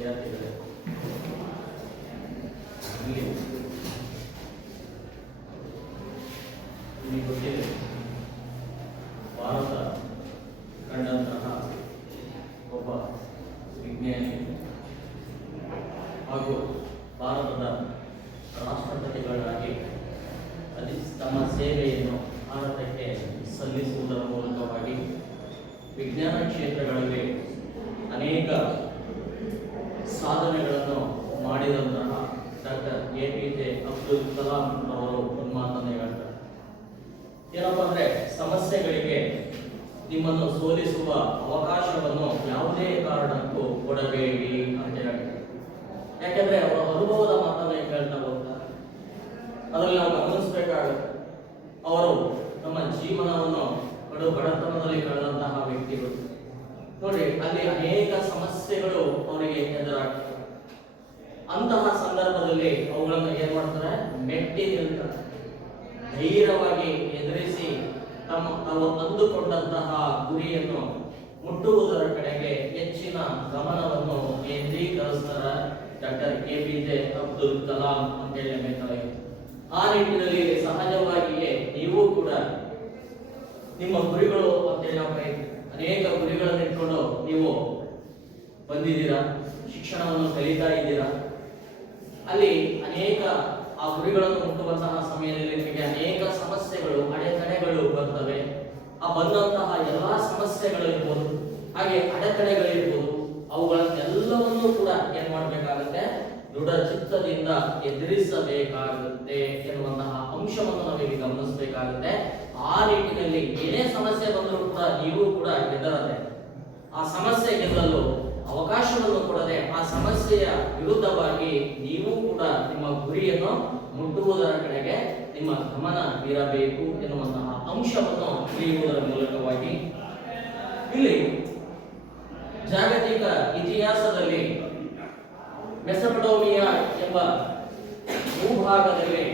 ವಿದ್ಯಾರ್ಥಿಗಳೇ, ಇಲ್ಲಿ ನಿಮಗೆ ಗೊತ್ತಿದೆ, ಭಾರತ ಕಂಡಂತಹ ಒಬ್ಬ ವಿಜ್ಞಾನಿ ಹಾಗೂ ಭಾರತದ ರಾಷ್ಟ್ರಪತಿಗಳಾಗಿ ತಮ್ಮ ಸೇವೆಯನ್ನು ಭಾರತಕ್ಕೆ ಸಲ್ಲಿಸುವುದರ ಮೂಲಕವಾಗಿ ವಿಜ್ಞಾನ ಕ್ಷೇತ್ರಗಳಲ್ಲಿ ಅನೇಕ ಸಾಧನೆಗಳನ್ನು ಮಾಡಿದಂತಹ ಡಾಕ್ಟರ್ APJ ಅಬ್ದುಲ್ ಕಲಾಂ ಅವರು ಒಂದು ಮಾತನ್ನು ಹೇಳ್ತಾರೆ. ಏನಪ್ಪ ಅಂದರೆ, ಸಮಸ್ಯೆಗಳಿಗೆ ನಿಮ್ಮನ್ನು ಸೋಲಿಸುವ ಅವಕಾಶವನ್ನು ಯಾವುದೇ ಕಾರಣಕ್ಕೂ ಕೊಡಬೇಡಿ ಅಂತ ಹೇಳ್ತಾರೆ. ಯಾಕೆಂದ್ರೆ ಅವರ ಅನುಭವದ ಮಾತನ್ನು ಹೇಳ್ತಾ ಹೋಗ್ತಾರೆ. ಅದರಲ್ಲಿ ನಾವು ಗಮನಿಸಬೇಕಾಗುತ್ತೆ, ಅವರು ನಮ್ಮ ಜೀವನವನ್ನು ಬಡತನದಲ್ಲಿ ಕಳೆದಂತಹ ವ್ಯಕ್ತಿಗಳು. ನೋಡಿ, ಅಲ್ಲಿ ಅನೇಕ ಸಮಸ್ಯೆಗಳು ಅವರಿಗೆ ಎದುರಾಗ್ತವೆ. ಅಂತಹ ಸಂದರ್ಭದಲ್ಲಿ ಅವುಗಳನ್ನು ಏನ್ ಮಾಡ್ತಾರೆ, ಮೆಟ್ಟಿ ನಿಲ್ತಾರೆ, ಧೈರ್ಯವಾಗಿ ಎದುರಿಸಿ ತಾವು ಅಂದುಕೊಂಡಂತಹ ಗುರಿಯನ್ನು ಮುಟ್ಟುವುದರ ಕಡೆಗೆ ಹೆಚ್ಚಿನ ಗಮನವನ್ನು ಕೇಂದ್ರೀಕರಿಸ್ತಾರೆ ಡಾಕ್ಟರ್ APJ ಅಬ್ದುಲ್ ಕಲಾಂ ಅಂತ ಹೇಳಬೇಕಾಗಿದೆ. ಆ ನಿಟ್ಟಿನಲ್ಲಿ ಸಹಜವಾಗಿಯೇ ನೀವು ಕೂಡ ನಿಮ್ಮ ಗುರಿಗಳು ಅಂತೇಳಿ ನಾವು ಕರೀತೀವಿ. ಅನೇಕ ಗುರಿಗಳನ್ನು ಇಟ್ಕೊಂಡು ನೀವು ಬಂದಿದ್ದೀರಾ, ಶಿಕ್ಷಣವನ್ನು ಕಲಿತಾ ಇದ್ದೀರಾ. ಅಲ್ಲಿ ಅನೇಕ ಆ ಗುರಿಗಳನ್ನು ಮುಟ್ಟುವಂತಹ ಸಮಯದಲ್ಲಿ ನಿಮಗೆ ಅನೇಕ ಸಮಸ್ಯೆಗಳು, ಅಡೆತಡೆಗಳು ಬರ್ತವೆ. ಆ ಬಂದಂತಹ ಎಲ್ಲಾ ಸಮಸ್ಯೆಗಳು ಇರ್ಬೋದು, ಹಾಗೆ ಅಡೆತಡೆಗಳಿರ್ಬೋದು, ಅವುಗಳನ್ನೆಲ್ಲವನ್ನೂ ಕೂಡ ಏನ್ ಮಾಡಬೇಕಾಗುತ್ತೆ, ದೃಢ ಚಿತ್ತದಿಂದ ಎದುರಿಸಬೇಕಾಗುತ್ತೆ ಎನ್ನುವಂತಹ ಅಂಶವನ್ನು ನಾವಿಲ್ಲಿ ಗಮನಿಸಬೇಕಾಗುತ್ತೆ. ಆ ನಿಟ್ಟಿನಲ್ಲಿ ಏನೇ ಸಮಸ್ಯೆ ಬಂದರೂ ಕೂಡ ನೀವು ಕೂಡ ಗೆದ್ದರದೆ, ಆ ಸಮಸ್ಯೆ ಗೆಲ್ಲಲು ಅವಕಾಶವನ್ನು ಕೊಡದೆ, ಆ ಸಮಸ್ಯೆಯ ವಿರುದ್ಧವಾಗಿ ನೀವು ಕೂಡ ನಿಮ್ಮ ಗುರಿಯನ್ನು ಮುಟ್ಟುವುದರ ಕಡೆಗೆ ನಿಮ್ಮ ಗಮನ ಬೀರಬೇಕು ಎನ್ನುವಂತಹ ಅಂಶವನ್ನು ತಿಳಿಯುವುದರ ಮೂಲಕವಾಗಿ ಇಲ್ಲಿ ಜಾಗತಿಕ ಇತಿಹಾಸದಲ್ಲಿ ಮೆಸೊಪೊಟೇಮಿಯಾ ಎಂಬ ಭೂಭಾಗದಲ್ಲಿ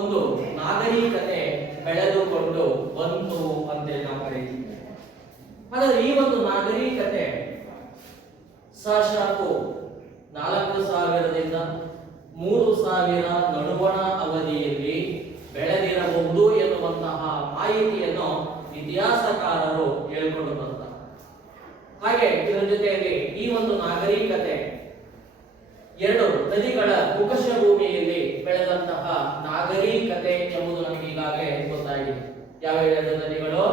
ಒಂದು ನಾಗರಿಕತೆ ಬೆಳೆದುಕೊಂಡು ಬಂತು ಅಂತೇಳಿ ನಾವು ಕರೀತೀವಿ. ಹಾಗಾದ್ರೆ ಈ ಒಂದು ನಾಗರಿಕತೆ ಸಾಕ್ಷಾತ್ 4000ರಿಂದ 3000 ನಡುವಣ ಅವಧಿಯಲ್ಲಿ ಬೆಳೆದಿರಬಹುದು ಎನ್ನುವಂತಹ ಮಾಹಿತಿಯನ್ನು ಇತಿಹಾಸಕಾರರು ಹೇಳಿಕೊಂಡು ಬರ್ತಾರೆ. ಹಾಗೆ ಇದರ ಜೊತೆಯಲ್ಲಿ ಈ ಒಂದು ನಾಗರಿಕತೆ 2 ನದಿಗಳ ಮುಖಶ ಭೂಮಿಯಲ್ಲಿ ಬೆಳೆದಂತಹ ನಾಗರಿಕತೆ ಎಂಬುದು ನಮಗೆ ಈಗಾಗಲೇ ಗೊತ್ತಾಗಿದೆ. ಯಾವ 2 ನದಿಗಳು?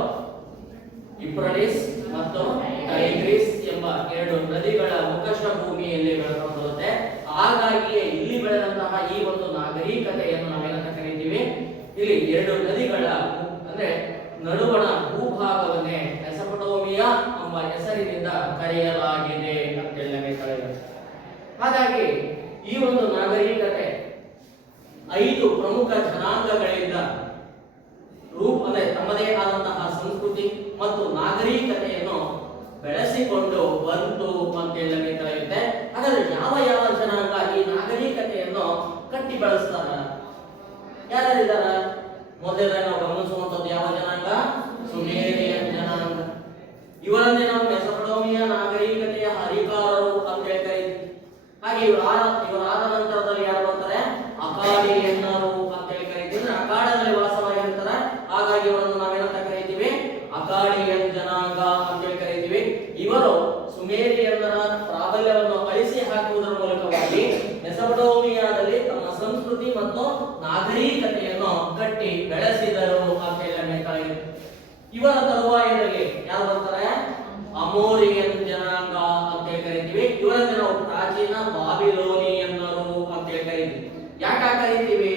ಯುಫ್ರಟಿಸ್ ಮತ್ತು ಟೈಗ್ರಿಸ್ ಎಂಬ 2 ನದಿಗಳ ಮುಖಶ ಭೂಮಿಯಲ್ಲಿ ಬೆಳೆದಿರುತ್ತೆ. ಹಾಗಾಗಿಯೇ ಇಲ್ಲಿ ಬೆಳೆದಂತಹ ಈ ಒಂದು ನಾಗರಿಕತೆಯನ್ನು ನಾವೇನಂತ ಕರೀತೀವಿ, ಇಲ್ಲಿ 2 ನದಿಗಳ ಅಂದ್ರೆ ನಡುವಣ ಭೂಭಾಗವನ್ನೇ ಮೆಸೊಪೊಟೇಮಿಯಾ ಎಂಬ ಹೆಸರಿನಿಂದ ಕರೆಯಲಾಗಿದೆ ಅಂತ ಹೇಳಲಾಗಿದೆ. ಹಾಗಾಗಿ ಈ ಒಂದು ನಾಗರಿಕತೆ 5 ಪ್ರಮುಖ ಜನಾಂಗಗಳಿಂದ ಅಂದ್ರೆ ತಮ್ಮದೇ ಆದಂತಹ ಸಂಸ್ಕೃತಿ ಮತ್ತು ನಾಗರಿಕತೆಯನ್ನು ಬೆಳೆಸಿಕೊಂಡು ಬಂತು ಅಂತ ಹೇಳಲಾಗಿದೆ. ಹಾಗಾದ್ರೆ ಯಾವ ಯಾವ ಜನಾಂಗ ಈ ನಾಗರಿಕತೆಯನ್ನು ಕಟ್ಟಿ ಬೆಳೆಸ್ತಾರ? ಯಾರ್ಯಾರಿದ್ದಾರ? ಮೊದಲನೇ ನಾವು ಗಮನಿಸುವಂತದ್ದು ಯಾವ ಜನಾಂಗ? ಸುಮೇರಿಯನ್ ಜನಾಂಗ. ಇವರನ್ನೇ ನಾವು ಮೆಸೊಪೊಟೇಮಿಯಾ ನಾಗರಿಕತೆಯ ಹರಿಕಾರರು ಅಂತ ಹೇಳ್ತಾ ಇದ್ವಿ. ಹಾಗೆ ಇವರಾದ ನಂತರದಲ್ಲಿ ಯಾರು ಬರ್ತಾರೆ? ಅಕಾಡಿಯನ್ನರು ಅಂತ ಹೇಳಿ ಕರೀತೀವಿ. ಅಕಾಡದಲ್ಲಿ ವಾಸವಾಗಿರ್ತಾರೆ. ಹಾಗಾಗಿ ಇವರನ್ನು ನಾವೇನಂತ ಕರೀತೀವಿ? ಅಕಾಡಿಯನ್ ಜನಾಂಗ ಅಂತ ಹೇಳಿ ಕರೀತೀವಿ. ಇವರು ಸುಮೇರಿಯನ್ನರ ಪ್ರಾಬಲ್ಯವನ್ನು ಅಳಿಸಿ ಹಾಕುವುದರ ಮೂಲಕವಾಗಿ ಮೆಸೊಪೊಟೇಮಿಯಾದಲ್ಲಿ ತಮ್ಮ ಸಂಸ್ಕೃತಿ ಮತ್ತು ನಾಗರಿಕತೆಯನ್ನು ಕಟ್ಟಿ ಬೆಳೆಸಿದರು ಅಂತ ಹೇಳಿ. ಇವರ ತರುವಾಯದಲ್ಲಿ ಯಾರು ಬರ್ತಾರೆ? ಅಮೋರಿಯನ್ ಜನಾಂಗ ಅಂತ ಹೇಳಿ ಕರೀತೀವಿ. ಇವರನ್ನು ನಾವು ಪ್ರಾಚೀನ ಬಾಬಿಲೋನಿಯನ್ನರು ಅಂತ ಹೇಳಿ ಕರೀತೀವಿ. ಯಾಕೆ ಕರೀತೀವಿ?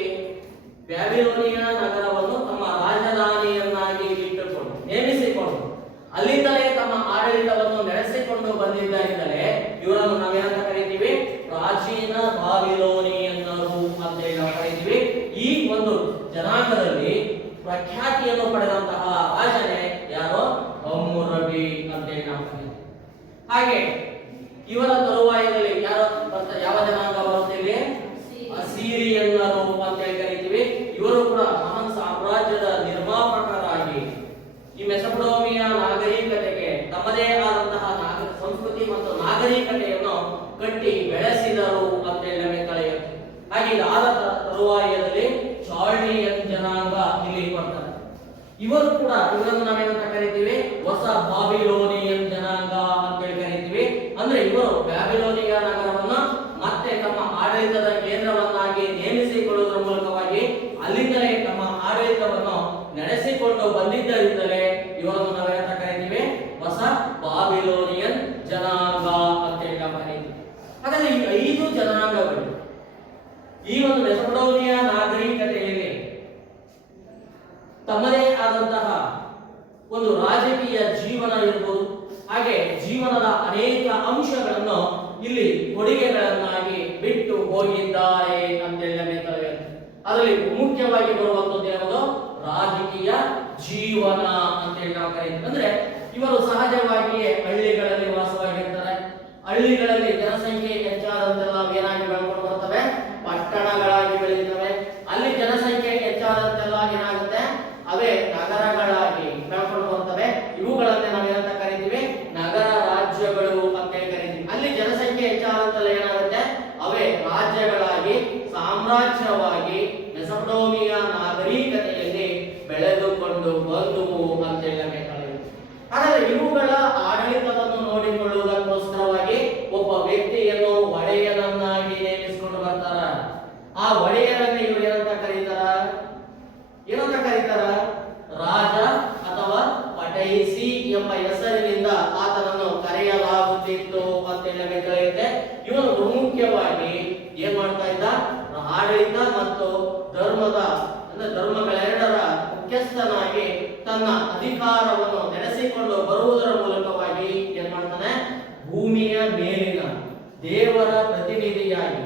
ಬ್ಯಾಬಿಲೋನಿಯಾ ನಗರವನ್ನು ತಮ್ಮ ರಾಜಧಾನಿಯನ್ನಾಗಿ ಇಟ್ಟುಕೊಂಡು ನೇಮಿಸಿಕೊಂಡು ಅಲ್ಲಿಂದಲೇ ತಮ್ಮ ಆಡಳಿತವನ್ನು ನಡೆಸಿಕೊಂಡು ಬಂದಿದ್ದರಿಂದಲೇ ಇವರನ್ನು ನಾವೇನಂತ ಕರೀತೀವಿ? ಪ್ರಾಚೀನ ಬಾಬಿಲೋನಿಯನ್ನರು ಅಂತ ಹೇಳಿ ನಾವು ಕರೀತೀವಿ. ಈ ಒಂದು ಜನಾಂಗದಲ್ಲಿ ಪ್ರಖ್ಯಾತಿಯನ್ನು ಪಡೆದಂತಹ ರಾಜನೇ ಯಾರೋ? ಹಮ್ಮುರಬಿ ಅಂತ ಹೇಳಿ ನಾವು ಕರೀತೀವಿ. ಹಾಗೆ ಇವರ ತರುವಾಯದಲ್ಲಿ ಯಾವ ಜನಾಂಗ ಬರುತ್ತೆ? ಇಲ್ಲಿ ಅಸಿರಿಯನ್ನರು ಅಂತ ಹೇಳಿ ಕರೀತೀವಿ. ಇವರು ಕೂಡ ಮಹಾನ್ ಸಾಮ್ರಾಜ್ಯದ ನಿರ್ಮಾಪಕರಾಗಿ ಈ ಮೆಸೊಪೊಟೇಮಿಯಾ ನಾಗರಿಕತೆಗೆ ತಮ್ಮದೇ ಆದಂತಹ ಸಂಸ್ಕೃತಿ ಮತ್ತು ನಾಗರಿಕತೆಯನ್ನು ಕಟ್ಟಿ ಬೆಳೆಸಿದರು ಅಂತ ಹೇಳಿ ನಮಗೆ ಕಳೆಯುತ್ತೆ. ಹಾಗೆ ಇದಾದ ತರುವಾಯದಲ್ಲಿ ಚಾಲ್ಡಿಯನ್ ಜನಾಂಗ ಇಲ್ಲಿ ಬರ್ತಾರೆ. ಇವರು ಕೂಡ ಇವರನ್ನು ನಾವೇನಂತ ಕರಿತೀವಿ, ಹೊಸ ಬಾಬಿಲೋನಿಯನ್ ಜನಾಂಗ ಅಂತ ಹೇಳಿ ಕರಿತೀವಿ. ಅಂದ್ರೆ ಇವರು ಬ್ಯಾಬಿಲೋನಿಯ ನಗರವನ್ನ ಮತ್ತೆ ತಮ್ಮ ಆಡಳಿತದ ಕೇಂದ್ರವನ್ನಾಗಿ ನೇಮಿಸಿಕೊಳ್ಳುವುದರ ಮೂಲಕವಾಗಿ ಅಲ್ಲಿಂದಲೇ ತಮ್ಮ ಆಡಳಿತವನ್ನು ನಡೆಸಿಕೊಂಡು ಬಂದಿದ್ದರಿಂದಲೇ ಇವರನ್ನು ನಾವೇನಂತ ಕರಿತೀವಿ, ಹೊಸ ಬಾಬಿಲೋನಿಯನ್ ಜನಾಂಗ ಅಂತ ಹೇಳಿ ನಾವು ಕರೀತೀವಿ. ಹಾಗಾದ್ರೆ ಈ 5 ಜನಾಂಗಗಳು ಈ ಒಂದು ಮೆಸೊಪೊಟೇಮಿಯಾ ನಾಗರಿಕತೆಯಲ್ಲಿ ತಮ್ಮದೇ ಆದಂತಹ ಒಂದು ರಾಜಕೀಯ ಜೀವನ ಇರಬಹುದು, ಹಾಗೆ ಜೀವನದ ಅನೇಕ ಅಂಶಗಳನ್ನು ಇಲ್ಲಿ ಕೊಡುಗೆಗಳನ್ನಾಗಿ ಬಿಟ್ಟು ಹೋಗಿದ್ದಾರೆ ಅಂತೇಳಿ ನಮಗೆ ತಿಳಿಯುತ್ತೆ. ಅದರಲ್ಲಿ ಮುಖ್ಯವಾಗಿ ಬರುವಂತದ್ದು ಯಾವುದು, ರಾಜಕೀಯ ಜೀವನ ಅಂತೇಳಿ ನಾವು ಕರೀತೀವಿ. ಅಂದ್ರೆ ಇವರು ಸಹಜವಾಗಿಯೇ ಹಳ್ಳಿಗಳಲ್ಲಿ ವಾಸವಾಗಿರ್ತಾರೆ. ಹಳ್ಳಿಗಳಲ್ಲಿ ಜನಸಂಖ್ಯೆ ಹೆಚ್ಚಾದಂತೆಲ್ಲ ಏನಾಗಿ ಬೆಳ್ಕೊಂಡು ಬರ್ತವೆ, ಪಟ್ಟಣಗಳಾಗಿ ಬೆಳೀತವೆ. ಅಲ್ಲಿ ಜನಸಂಖ್ಯೆ ಹೆಚ್ಚಾದಂತೆಲ್ಲ ಏನಾಗುತ್ತೆ, ಅವೇ ನಗರಗಳಾಗಿ ಬೆಳ್ಕೊಂಡು ಬರ್ತವೆ. ಇವುಗಳನ್ನೇ ನಾವೇನಂತ ಕರಿತೀವಿ, ನಗರ ರಾಜ್ಯಗಳು ಅಂತ ಕರಿತೀವಿ. ಅಲ್ಲಿ ಜನಸಂಖ್ಯೆ ಹೆಚ್ಚಾದಂತೆಲ್ಲ ಏನಾಗುತ್ತೆ, ಅವೇ ರಾಜ್ಯಗಳಾಗಿ ಸಾಮ್ರಾಜ್ಯವಾಗಿ ಮೆಸೊಪೊಟೇಮಿಯಾ ನಾಗರಿಕತೆಯಲ್ಲಿ ಬೆಳೆದುಕೊಂಡು ಬಂದುವು ಅಂತ ನಮಗೆ ಕಳೆಯುತ್ತೆ. ಹಾಗಾದ್ರೆ ಇವುಗಳ ಆಡಳಿತವನ್ನು ನೋಡಿಕೊಳ್ಳುವುದಕ್ಕೋಸ್ಕರವಾಗಿ ಒಬ್ಬ ವ್ಯಕ್ತಿಯನ್ನು ಒಡೆಯನನ್ನಾಗಿ ನೇಮಿಸಿಕೊಂಡು ಬರ್ತಾರ. ಆ ಒಡೆಯರನ್ನು ಇವರು ಏನಂತ ಕರೀತಾರ, ರಾಜ ಅಥವಾ ಪಟೈಸಿ ಎಂಬ ಹೆಸರಿನಿಂದ ಆತನನ್ನು ಕರೆಯಲಾಗುತ್ತಿತ್ತು ಅಂತ ನಮಗೆ ತಿಳಿಯುತ್ತೆ. ಇವನು ಬಹುಮುಖ್ಯವಾಗಿ ಏನ್ ಮಾಡ್ತಾ ಇದ್ದ, ಆಡಳಿತ ಮತ್ತು ಧರ್ಮಗಳೆರಡರ ಮುಖ್ಯಸ್ಥನಾಗಿ ತನ್ನ ಅಧಿಕಾರವನ್ನು ನಡೆಸಿಕೊಂಡು ಬರುವುದರ ಮೂಲಕವಾಗಿ ಏನ್ ಮಾಡ್ತಾನೆ, ಭೂಮಿಯ ಮೇಲಿನ ದೇವರ ಪ್ರತಿನಿಧಿಯಾಗಿ,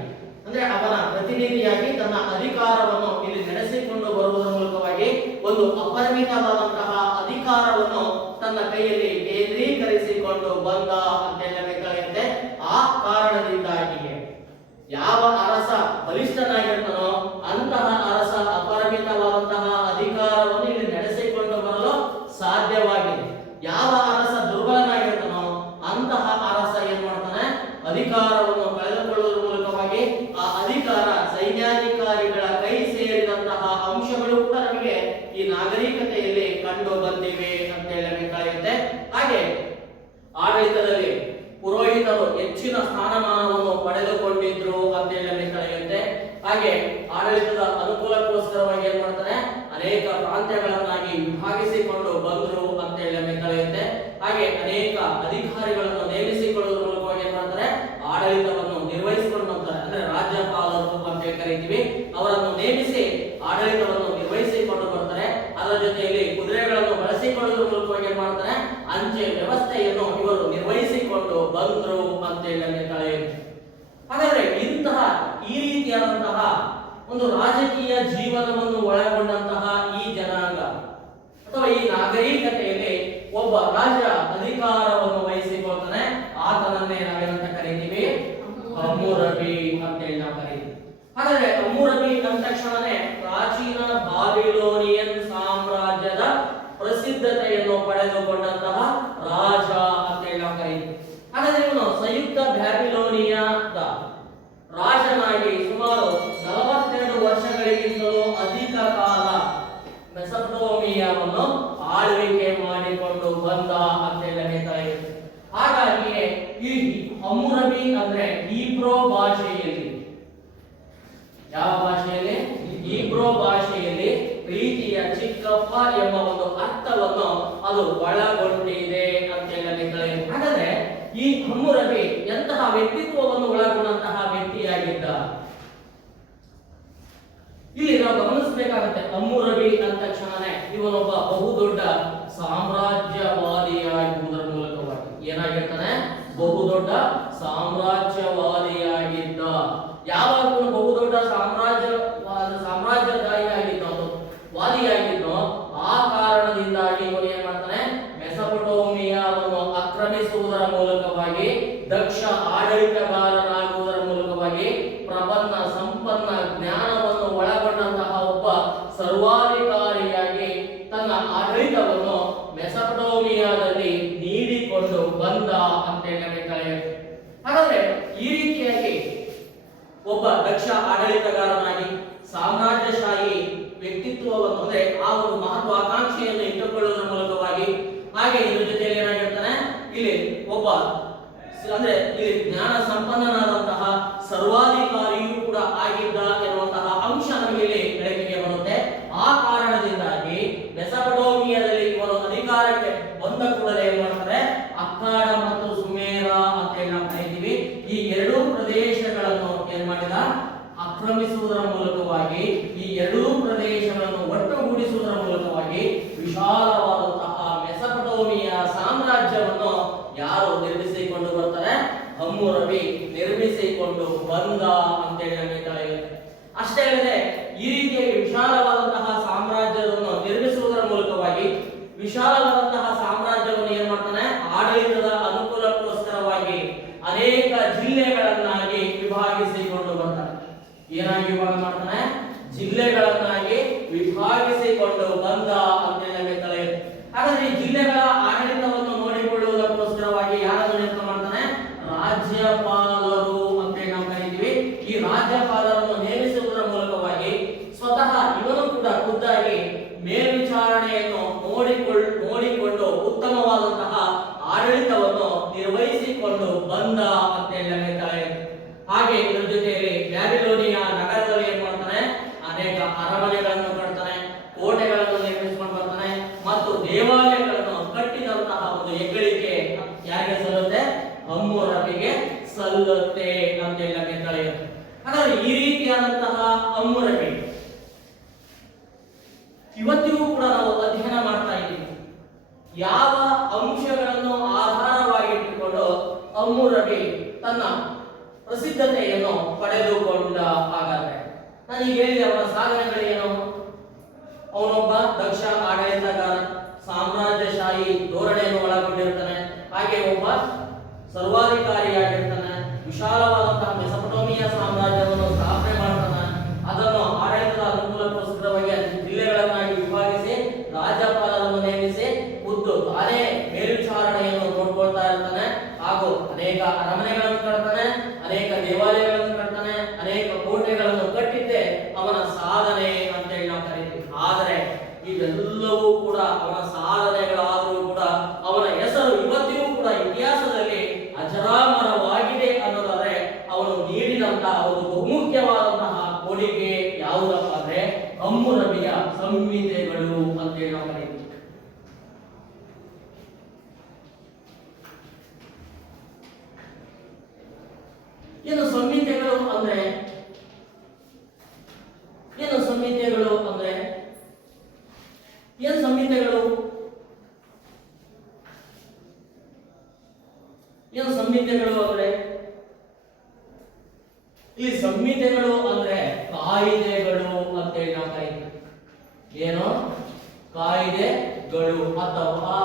ಅಂದ್ರೆ ಅವನ ಪ್ರತಿನಿಧಿಯಾಗಿ ತನ್ನ ಅಧಿಕಾರವನ್ನು ಇಲ್ಲಿ ನಡೆಸಿಕೊಂಡು ಬರುವುದರ ಮೂಲಕವಾಗಿ ಒಂದು ಅಪರಿಮಿತವಾದಂತಹ ಅಧಿಕಾರವನ್ನು ತನ್ನ ಕೈಯಲ್ಲಿ ಕೇಂದ್ರೀಕರಿಸಿಕೊಂಡು ಬಂದ ಅಂತ ನಮಗೆ ತಿಳಿಯುತ್ತೆ. ಆ ಕಾರಣದಿಂದಾಗಿ ಯಾವ ಅರಸ ಬಲಿಷ್ಠನಾಗಿರ್ತಾನೋ ಅಂತಹ ಅರಸ ಅಪರಿಮಿತವಾದಂತಹ ಅಧಿಕಾರವನ್ನು ಇಲ್ಲಿ ನಡೆಸಿಕೊಂಡು ಬರಲು ಸಾಧ್ಯವಾಗಿದೆ. ಯಾವ ಅರಸ ದುರ್ಬಲನಾಗಿರ್ತಾನೋ ಅಂತಹ ಅರಸ ಏನ್ ಮಾಡ್ತಾನೆ, ಅಧಿಕಾರವನ್ನು ಕಳೆದುಕೊಳ್ಳುವುದರ ಮೂಲಕವಾಗಿ ಆ ಅಧಿಕಾರ ಸೈನ್ಯಾಧಿಕಾರಿಗಳ ಕೈ ಸೇರಿದಂತಹ ಅಂಶಗಳು ಕೂಡ ನಮಗೆ ಈ ನಾಗರಿಕತೆಯಲ್ಲಿ ಕಂಡು ಬಂದಿವೆ ಅಂತ ಹೇಳಿ ಕಳೆಯುತ್ತೆ. ಹಾಗೆ ಆಡಳಿತದಲ್ಲಿ ಪುರೋಹಿತರು ಹೆಚ್ಚಿನ ಸ್ಥಾನಮಾನವನ್ನು ಪಡೆದುಕೊಂಡಿದ್ರು ಅಂತ ಹೇಳಿ ಕಳೆಯುತ್ತೆ. ಹಾಗೆ ಆಡಳಿತದ ಅನುಕೂಲಕ್ಕೋಸ್ಕರವಾಗಿ ಏನ್ ಮಾಡ್ತಾರೆ, ಅನೇಕ ಪ್ರಾಂತ್ಯಗಳನ್ನಾಗಿ ವಿಭಾಗಿಸಿಕೊಂಡು ಬಂದ್ರು ಅಂತ ಹೇಳಿ ಕಳೆಯುತ್ತೆ. ಹಾಗೆ ಅನೇಕ ಅಧಿಕಾರಿಗಳನ್ನು ನೇಮಿಸಿಕೊಳ್ಳುವುದರ ಮೂಲಕವಾಗಿ ಏನ್ ಮಾಡ್ತಾರೆ, ಆಡಳಿತವನ್ನು ನಿರ್ವಹಿಸಿಕೊಂಡು ಹೋಗ್ತಾರೆ. ಅಂದ್ರೆ ರಾಜ್ಯಪಾಲರು ಅಂತ ಕರಿತೀವಿ. ಅವರನ್ನು ನೇಮಿಸಿ ಆಡಳಿತವನ್ನು ನಿರ್ವಹಿಸಿಕೊಂಡು ಬರ್ತಾರೆ. ಅದರ ಜೊತೆಯಲ್ಲಿ ಕುದುರೆಗಳನ್ನು ಬಳಸಿಕೊಳ್ಳುವುದರ ಮೂಲಕವಾಗಿ ಏನ್ ಮಾಡ್ತಾರೆ, ಅಂಚೆ ವ್ಯವಸ್ಥೆಯನ್ನು ಇವರು ನಿರ್ವಹಿಸಿಕೊಂಡು ಬಂದ್ರು ಅಂತ ಹೇಳಿ ಕಳೆಯುತ್ತೆ. ಹಾಗಾದ್ರೆ ಇಂತಹ ಈ ರೀತಿಯಾದಂತಹ ಒಂದು ರಾಜಕೀಯ ಜೀವನವನ್ನು ಒಳಗೊಂಡಂತಹ ಈ ಜನಾಂಗ ಅಥವಾ ಈ ನಾಗರಿಕತೆಯಲ್ಲಿ ಒಬ್ಬ ರಾಜ ಅಧಿಕಾರವನ್ನು ವಹಿಸಿಕೊಳ್ತಾನೆ. ಆತನನ್ನೇ ನಾವೇನಂತ ಕರಿತೀವಿ, ಹಮ್ಮುರಬಿ ಅಂತ ಹೇಳಿ ನಾವು ಕರೀತೀವಿ. ಹಾಗಾದ್ರೆ ಹಮ್ಮುರಬಿ ಅಂದ ತಕ್ಷಣನೇ ಪ್ರಾಚೀನ ಬಾಬಿಲೋನಿಯನ್ ಸಾಮ್ರಾಜ್ಯದ ಪ್ರಸಿದ್ಧತೆಯನ್ನು ಪಡೆದುಕೊಂಡಂತಹ ರಾಜ ಅಂತ ಹೇಳಿ ನಾವು ಕರೀತೀವಿ. ಹಾಗಾದ್ರೆ ಇವನು ಸಂಯುಕ್ತ ಬ್ಯಾಬಿಲೋನಿಯಾದ ರಾಜನಾಗಿ ಸುಮಾರು 42 ವರ್ಷಗಳಿಗಿಂತಲೂ ಅಧಿಕ ಕಾಲ ಮೆಸೊಪೊಟೇಮಿಯಾವನ್ನು ಆಳ್ವಿಕೆ ಮಾಡಿಕೊಂಡು ಬಂದ ಅಂತ ಹೇಳಿ ಕರೆಯುತ್ತೆ. ಹಾಗಾಗಿ ಈ ಹಮ್ಮುರಬಿ ಅಂದ್ರೆ ಹೀಬ್ರೋ ಭಾಷೆಯಲ್ಲಿ, ಯಾವ ಭಾಷೆಯಲ್ಲಿ, ಹೀಬ್ರೋ ಭಾಷೆಯಲ್ಲಿ ಪ್ರೀತಿಯ ಚಿಕ್ಕಪ್ಪ ಎಂಬ ಒಂದು ಅರ್ಥವನ್ನು ಅದು ಒಳಗೊಂಡಿದೆ ಅಂತ ಹೇಳಿ ಕರೆಯುತ್ತೆ. ಹಾಗಾದ್ರೆ ಈ ಹಮ್ಮುರಬಿ ಎಂತಹ ವ್ಯಕ್ತಿತ್ವವನ್ನು ಒಳಗೊಂಡಂತಹ ವ್ಯಕ್ತಿಯಾಗಿದ್ದ, ಇಲ್ಲಿ ನಾವು ಗಮನಿಸಬೇಕಾಗುತ್ತೆ. ಹಮ್ಮುರಬಿ ಅಂದ ತಕ್ಷಣನೇ ಇವನೊಬ್ಬ ಬಹುದೊಡ್ಡ ಸಾಮ್ರಾಜ್ಯವಾದಿಯಾಗುವುದರ ಮೂಲಕವಾಗಿ ಏನಾಗಿರ್ತಾನೆ, ಬಹುದೊಡ್ಡ ಸಾಮ್ರಾಜ್ಯವಾದಿಯಾಗಿದ್ದ. ಯಾವಾಗ ಬಹುದೊಡ್ಡ ಸಾಮ್ರಾಜ್ಯದಾಯಿಯಾಗಿದ್ದೋ ವಾದಿಯಾಗಿದ್ದೋ ಆ ಕಾರಣದಿಂದಾಗಿ ಇವನು ಏನ್ ಮಾಡ್ತಾನೆ, ಮೆಸೊಪೊಟೇಮಿಯಾವನ್ನು ಆಕ್ರಮಿಸುವುದರ ಮೂಲಕವಾಗಿ ದಕ್ಷ ಆಡಳಿತಗಾರನಾಗುವುದರ ಮೂಲಕವಾಗಿ ಪ್ರಬಂಧ ಸಂಪನ್ನ ಜ್ಞಾನವನ್ನು ಒಳಗೊಂಡಂತಹ ಒಬ್ಬ ಸರ್ವಾಧಿಕಾರಿಯಾಗಿ ತನ್ನ ಆಡಳಿತವನ್ನು ಮೆಸೊಪೊಟೇಮಿಯಾದಲ್ಲಿ ನೀಡಿಕೊಂಡು ಬಂದ ಅಂತ ಹೇಳಿ ಕರೆಯುತ್ತೆ. ಹಾಗಾದ್ರೆ ಈ ರೀತಿಯಾಗಿ ಒಬ್ಬ ದಕ್ಷ ಆಡಳಿತಗಾರನಾಗಿ ಸಾಮ್ರಾಜ್ಯಶಾಹಿ ವ್ಯಕ್ತಿತ್ವವನ್ನು ಅಂದ್ರೆ ಆ ಒಂದು ಮಹತ್ವಾಕಾಂಕ್ಷೆಯನ್ನು ಇಟ್ಟುಕೊಳ್ಳುವುದರ ಮೂಲಕವಾಗಿ ಹಾಗೆ ಇದ್ರ ಜೊತೆಯಲ್ಲಿ ಏನಾಗಿರ್ತಾನೆ ಇಲ್ಲಿ ಒಬ್ಬ ಅಂದ್ರೆ ಇಲ್ಲಿ ಜ್ಞಾನ ಸಂಪನ್ನನಾದಂತಹ ಸರ್ವಾಧಿಕಾರಿಯೂ ಕೂಡ ಆಗಿದ್ದ ಎನ್ನುವಂತಹ ಅಂಶ ನಮಗೆ ಇಲ್ಲಿ ಬೆಳಕಿಗೆ ಬರುತ್ತೆ. ಆ ಕಾರಣದಿಂದಾಗಿ ಮೆಸೊಪೊಟೇಮಿಯಾದಲ್ಲಿ ಇವನು ಅಧಿಕಾರಕ್ಕೆ ಬಂದ ಕೂಡಲೇ ಏನ್ ಮಾಡ್ತಾರೆ, ಅಕ್ಕಾಡ ಮತ್ತು ಸುಮೇರ ಅಂತ ಹೇಳಿ ನಾವು ಕರೀತೀವಿ. ಈ ಎರಡೂ ಪ್ರದೇಶಗಳನ್ನು ಏನ್ ಮಾಡಿದ, ಆಕ್ರಮಿಸುವುದರ ಮೂಲಕವಾಗಿ ಈ ಎರಡೂ ಪ್ರದೇಶಗಳನ್ನು ಒಟ್ಟುಗೂಡಿಸುವುದರ ಮೂಲಕವಾಗಿ ವಿಶಾಲವಾದಂತಹ ಮೆಸೊಪೊಟೇಮಿಯಾ ಸಾಮ್ರಾಜ್ಯವನ್ನು ಯಾರು ನಿರ್ಮಿಸಿಕೊಂಡು ಬರ್ತಾರೆ, ಹಮ್ಮುರಬಿ ನಿರ್ಮಿಸಿಕೊಂಡು ಬಂದ ಅಂತೇಳಿ ನಮಗೆ ತಿಳಿಯುತ್ತೆ. ಅಷ್ಟೇ ಅಲ್ಲದೆ ಈ ರೀತಿಯಾಗಿ ವಿಶಾಲವಾದಂತಹ ಸಾಮ್ರಾಜ್ಯವನ್ನು ನಿರ್ಮಿಸುವುದರ ಮೂಲಕವಾಗಿ ವಿಶಾಲವಾದಂತಹ ಸಾಮ್ರಾಜ್ಯವನ್ನು ಏನ್ ಮಾಡ್ತಾನೆ, ಆಡಳಿತದ ಅನುಕೂಲಕ್ಕೋಸ್ಕರವಾಗಿ ಅನೇಕ ಜಿಲ್ಲೆಗಳನ್ನಾಗಿ ವಿಭಾಗಿಸಿಕೊಂಡು ಬರ್ತಾನೆ. ಏನಾಗಿ ವಿಭಾಗ ಮಾಡ್ತಾನೆ, ಜಿಲ್ಲೆಗಳನ್ನಾಗಿ ವಿಭಾಗಿಸಿಕೊಂಡು ಬಂದ ಅಂತೇಳಿ ನಮಗೆ ತಿಳಿಯುತ್ತೆ. ಹಾಗಾದ್ರೆ ಈ ಜಿಲ್ಲೆಗಳ ಆಡಳಿತವನ್ನು ನೋಡಿಕೊಳ್ಳುವುದಕ್ಕೋಸ್ಕರವಾಗಿ ಯಾರನ್ನು ನೇಮಕ ಮಾಡ್ತಾನೆ, ರಾಜ್ಯಪಾಲರು ಅಂತೇಳಿ ನಾವು ಕರೀತೀವಿ. ಈ ರಾಜ್ಯಪಾಲರನ್ನು ನೇಮಿಸುವುದರ ಮೂಲಕವಾಗಿ ಸ್ವತಃ ಇವನು ಕೂಡ ಖುದ್ದಾಗಿ ಮೇಲ್ವಿಚಾರಣೆಯನ್ನು ನೋಡಿಕೊಂಡು ಉತ್ತಮವಾದಂತಹ ಆಡಳಿತವನ್ನು ನಿರ್ವಹಿಸಿಕೊಂಡು ಬಂದ ಅಂತೇಳಿ ನಮಗೆ ತಿಳಿಯುತ್ತೆ. ಹಾಗೆ ಇದರ ಜೊತೆಯಲ್ಲಿ ಬ್ಯಾಬಿಲೋನಿಯಾ ನಗರದಲ್ಲಿ ಏನ್ ಮಾಡ್ತಾನೆ, ಅನೇಕ ಅರಮನೆಗಳನ್ನು ಕಟ್ತಾನೆ, ಕೋಟೆಗಳನ್ನು ನಿರ್ಮಿಸಿಕೊಂಡು ಬರ್ತಾನೆ ಮತ್ತು ದೇವಾಲಯಗಳನ್ನು ಕಟ್ಟಿದಂತಹ ಒಂದು ಹೆಗ್ಗಳಿಕೆ ಯಾರಿಗೆ ಸಲ್ಲುತ್ತೆ, ಹಮ್ಮುರಬಿಗೆ ಸಲ್ಲುತ್ತೆ ಅಂತೇಳಿ ನಮಗೆ ತಿಳಿಯುತ್ತೆ. ಹಾಗಾದ್ರೆ ಈ ರೀತಿಯಾದಂತಹ ಹಮ್ಮುರಬಿ ಇವತ್ತಿಗೂ ಕೂಡ ನಾವು ಅಧ್ಯಯನ ಮಾಡ್ತಾ ಇದ್ದೀವಿ. ಯಾವ ಅಂಶಗಳನ್ನು ಆಧಾರವಾಗಿಟ್ಟುಕೊಂಡು ಹಮ್ಮುರಬಿ ತನ್ನ ಪ್ರಸಿದ್ಧತೆಯನ್ನು ಪಡೆದುಕೊಂಡ? ಹಾಗಾದ್ರೆ ನಾನು ಈಗ ಹೇಳಿದೆ, ಅವನ ಸಾಧನೆಗಳೇನು? ಅವನೊಬ್ಬ ದಕ್ಷ ಆಡಳಿತಗಾರ, ಸಾಮ್ರಾಜ್ಯಶಾಹಿ ಧೋರಣೆಯನ್ನು ಒಳಗೊಂಡಿರ್ತಾನೆ, ಹಾಗೆ ಒಬ್ಬ ಸರ್ವಾಧಿಕಾರಿಯಾಗಿರ್ತಾನೆ, ವಿಶಾಲವಾದಂತಹ ಮೆಸೊಪೊಟೇಮಿಯಾ ಸಾಮ್ರಾಜ್ಯವನ್ನು ಸ್ಥಾಪನೆ ಮಾಡ್ತಾನೆ, ಅದನ್ನು ಆಡಳಿತದ ಅನುಕೂಲಕ್ಕೋಸ್ಕರವಾಗಿ ಜಿಲ್ಲೆಗಳನ್ನಾಗಿ ವಿಭಾಗಿಸಿ ರಾಜ್ಯಪಾಲರನ್ನು ನೇಮಿಸಿ ಖುದ್ದು ತಾನೇ ಮೇಲ್ವಿಚಾರಣೆಯನ್ನು ನೋಡ್ಕೊಳ್ತಾ ಇರ್ತಾನೆ. ಹಾಗೂ ಅನೇಕ ಅರಮನೆಗಳನ್ನು ಕಟ್ತಾನೆ, ಅನೇಕ ದೇವಾಲಯಗಳನ್ನು ಕಟ್ತಾನೆ, ಅನೇಕ ಕೋಟೆಗಳನ್ನು ಕಟ್ಟಿದ್ದೆ ಅವನ ಸಾಧನೆ ಅಂತೇಳಿ ನಾವು ಕರೀತೀವಿ. ಆದರೆ ಇವೆಲ್ಲವೂ ಕೂಡ ಅವನ ಸಾಧನೆಗಳಾದರೂ ಕೂಡ ಅವನ ಹೆಸರು ಇವತ್ತಿಗೂ ಕೂಡ ಇತಿಹಾಸದಲ್ಲಿ ಅಜರಾಮರವಾಗಿದೆ ಅನ್ನೋದಾದ್ರೆ ಅವನು ನೀಡಿದಂತಹ ಒಂದು ಬಹುಮುಖ್ಯವಾದಂತಹ ಕೊಡುಗೆ ಯಾವುದಪ್ಪ ಅಂದ್ರೆ ಹಮ್ಮುರಬಿಯ ಸಂಹಿತೆಗಳು ಅಂತೇಳಿ ನಾವು ಕರೀತೀವಿ. ಏನು ಸಂಹಿತೆಗಳು ಅಂದ್ರೆ? ಏನು ಸಂಹಿತೆಗಳು ಅಂದ್ರೆ? ಏನು ಸಂಹಿತೆಗಳು? ಏನು ಸಂಹಿತೆಗಳು ಅಂದ್ರೆ? ಈ ಸಂಹಿತೆಗಳು ಅಂದ್ರೆ ಕಾಯಿದೆಗಳು ಅಂತೇಳಿ ನಾವು ಕರೀತೀವಿ. ಏನು? ಕಾಯಿದೆಗಳು ಅಥವಾ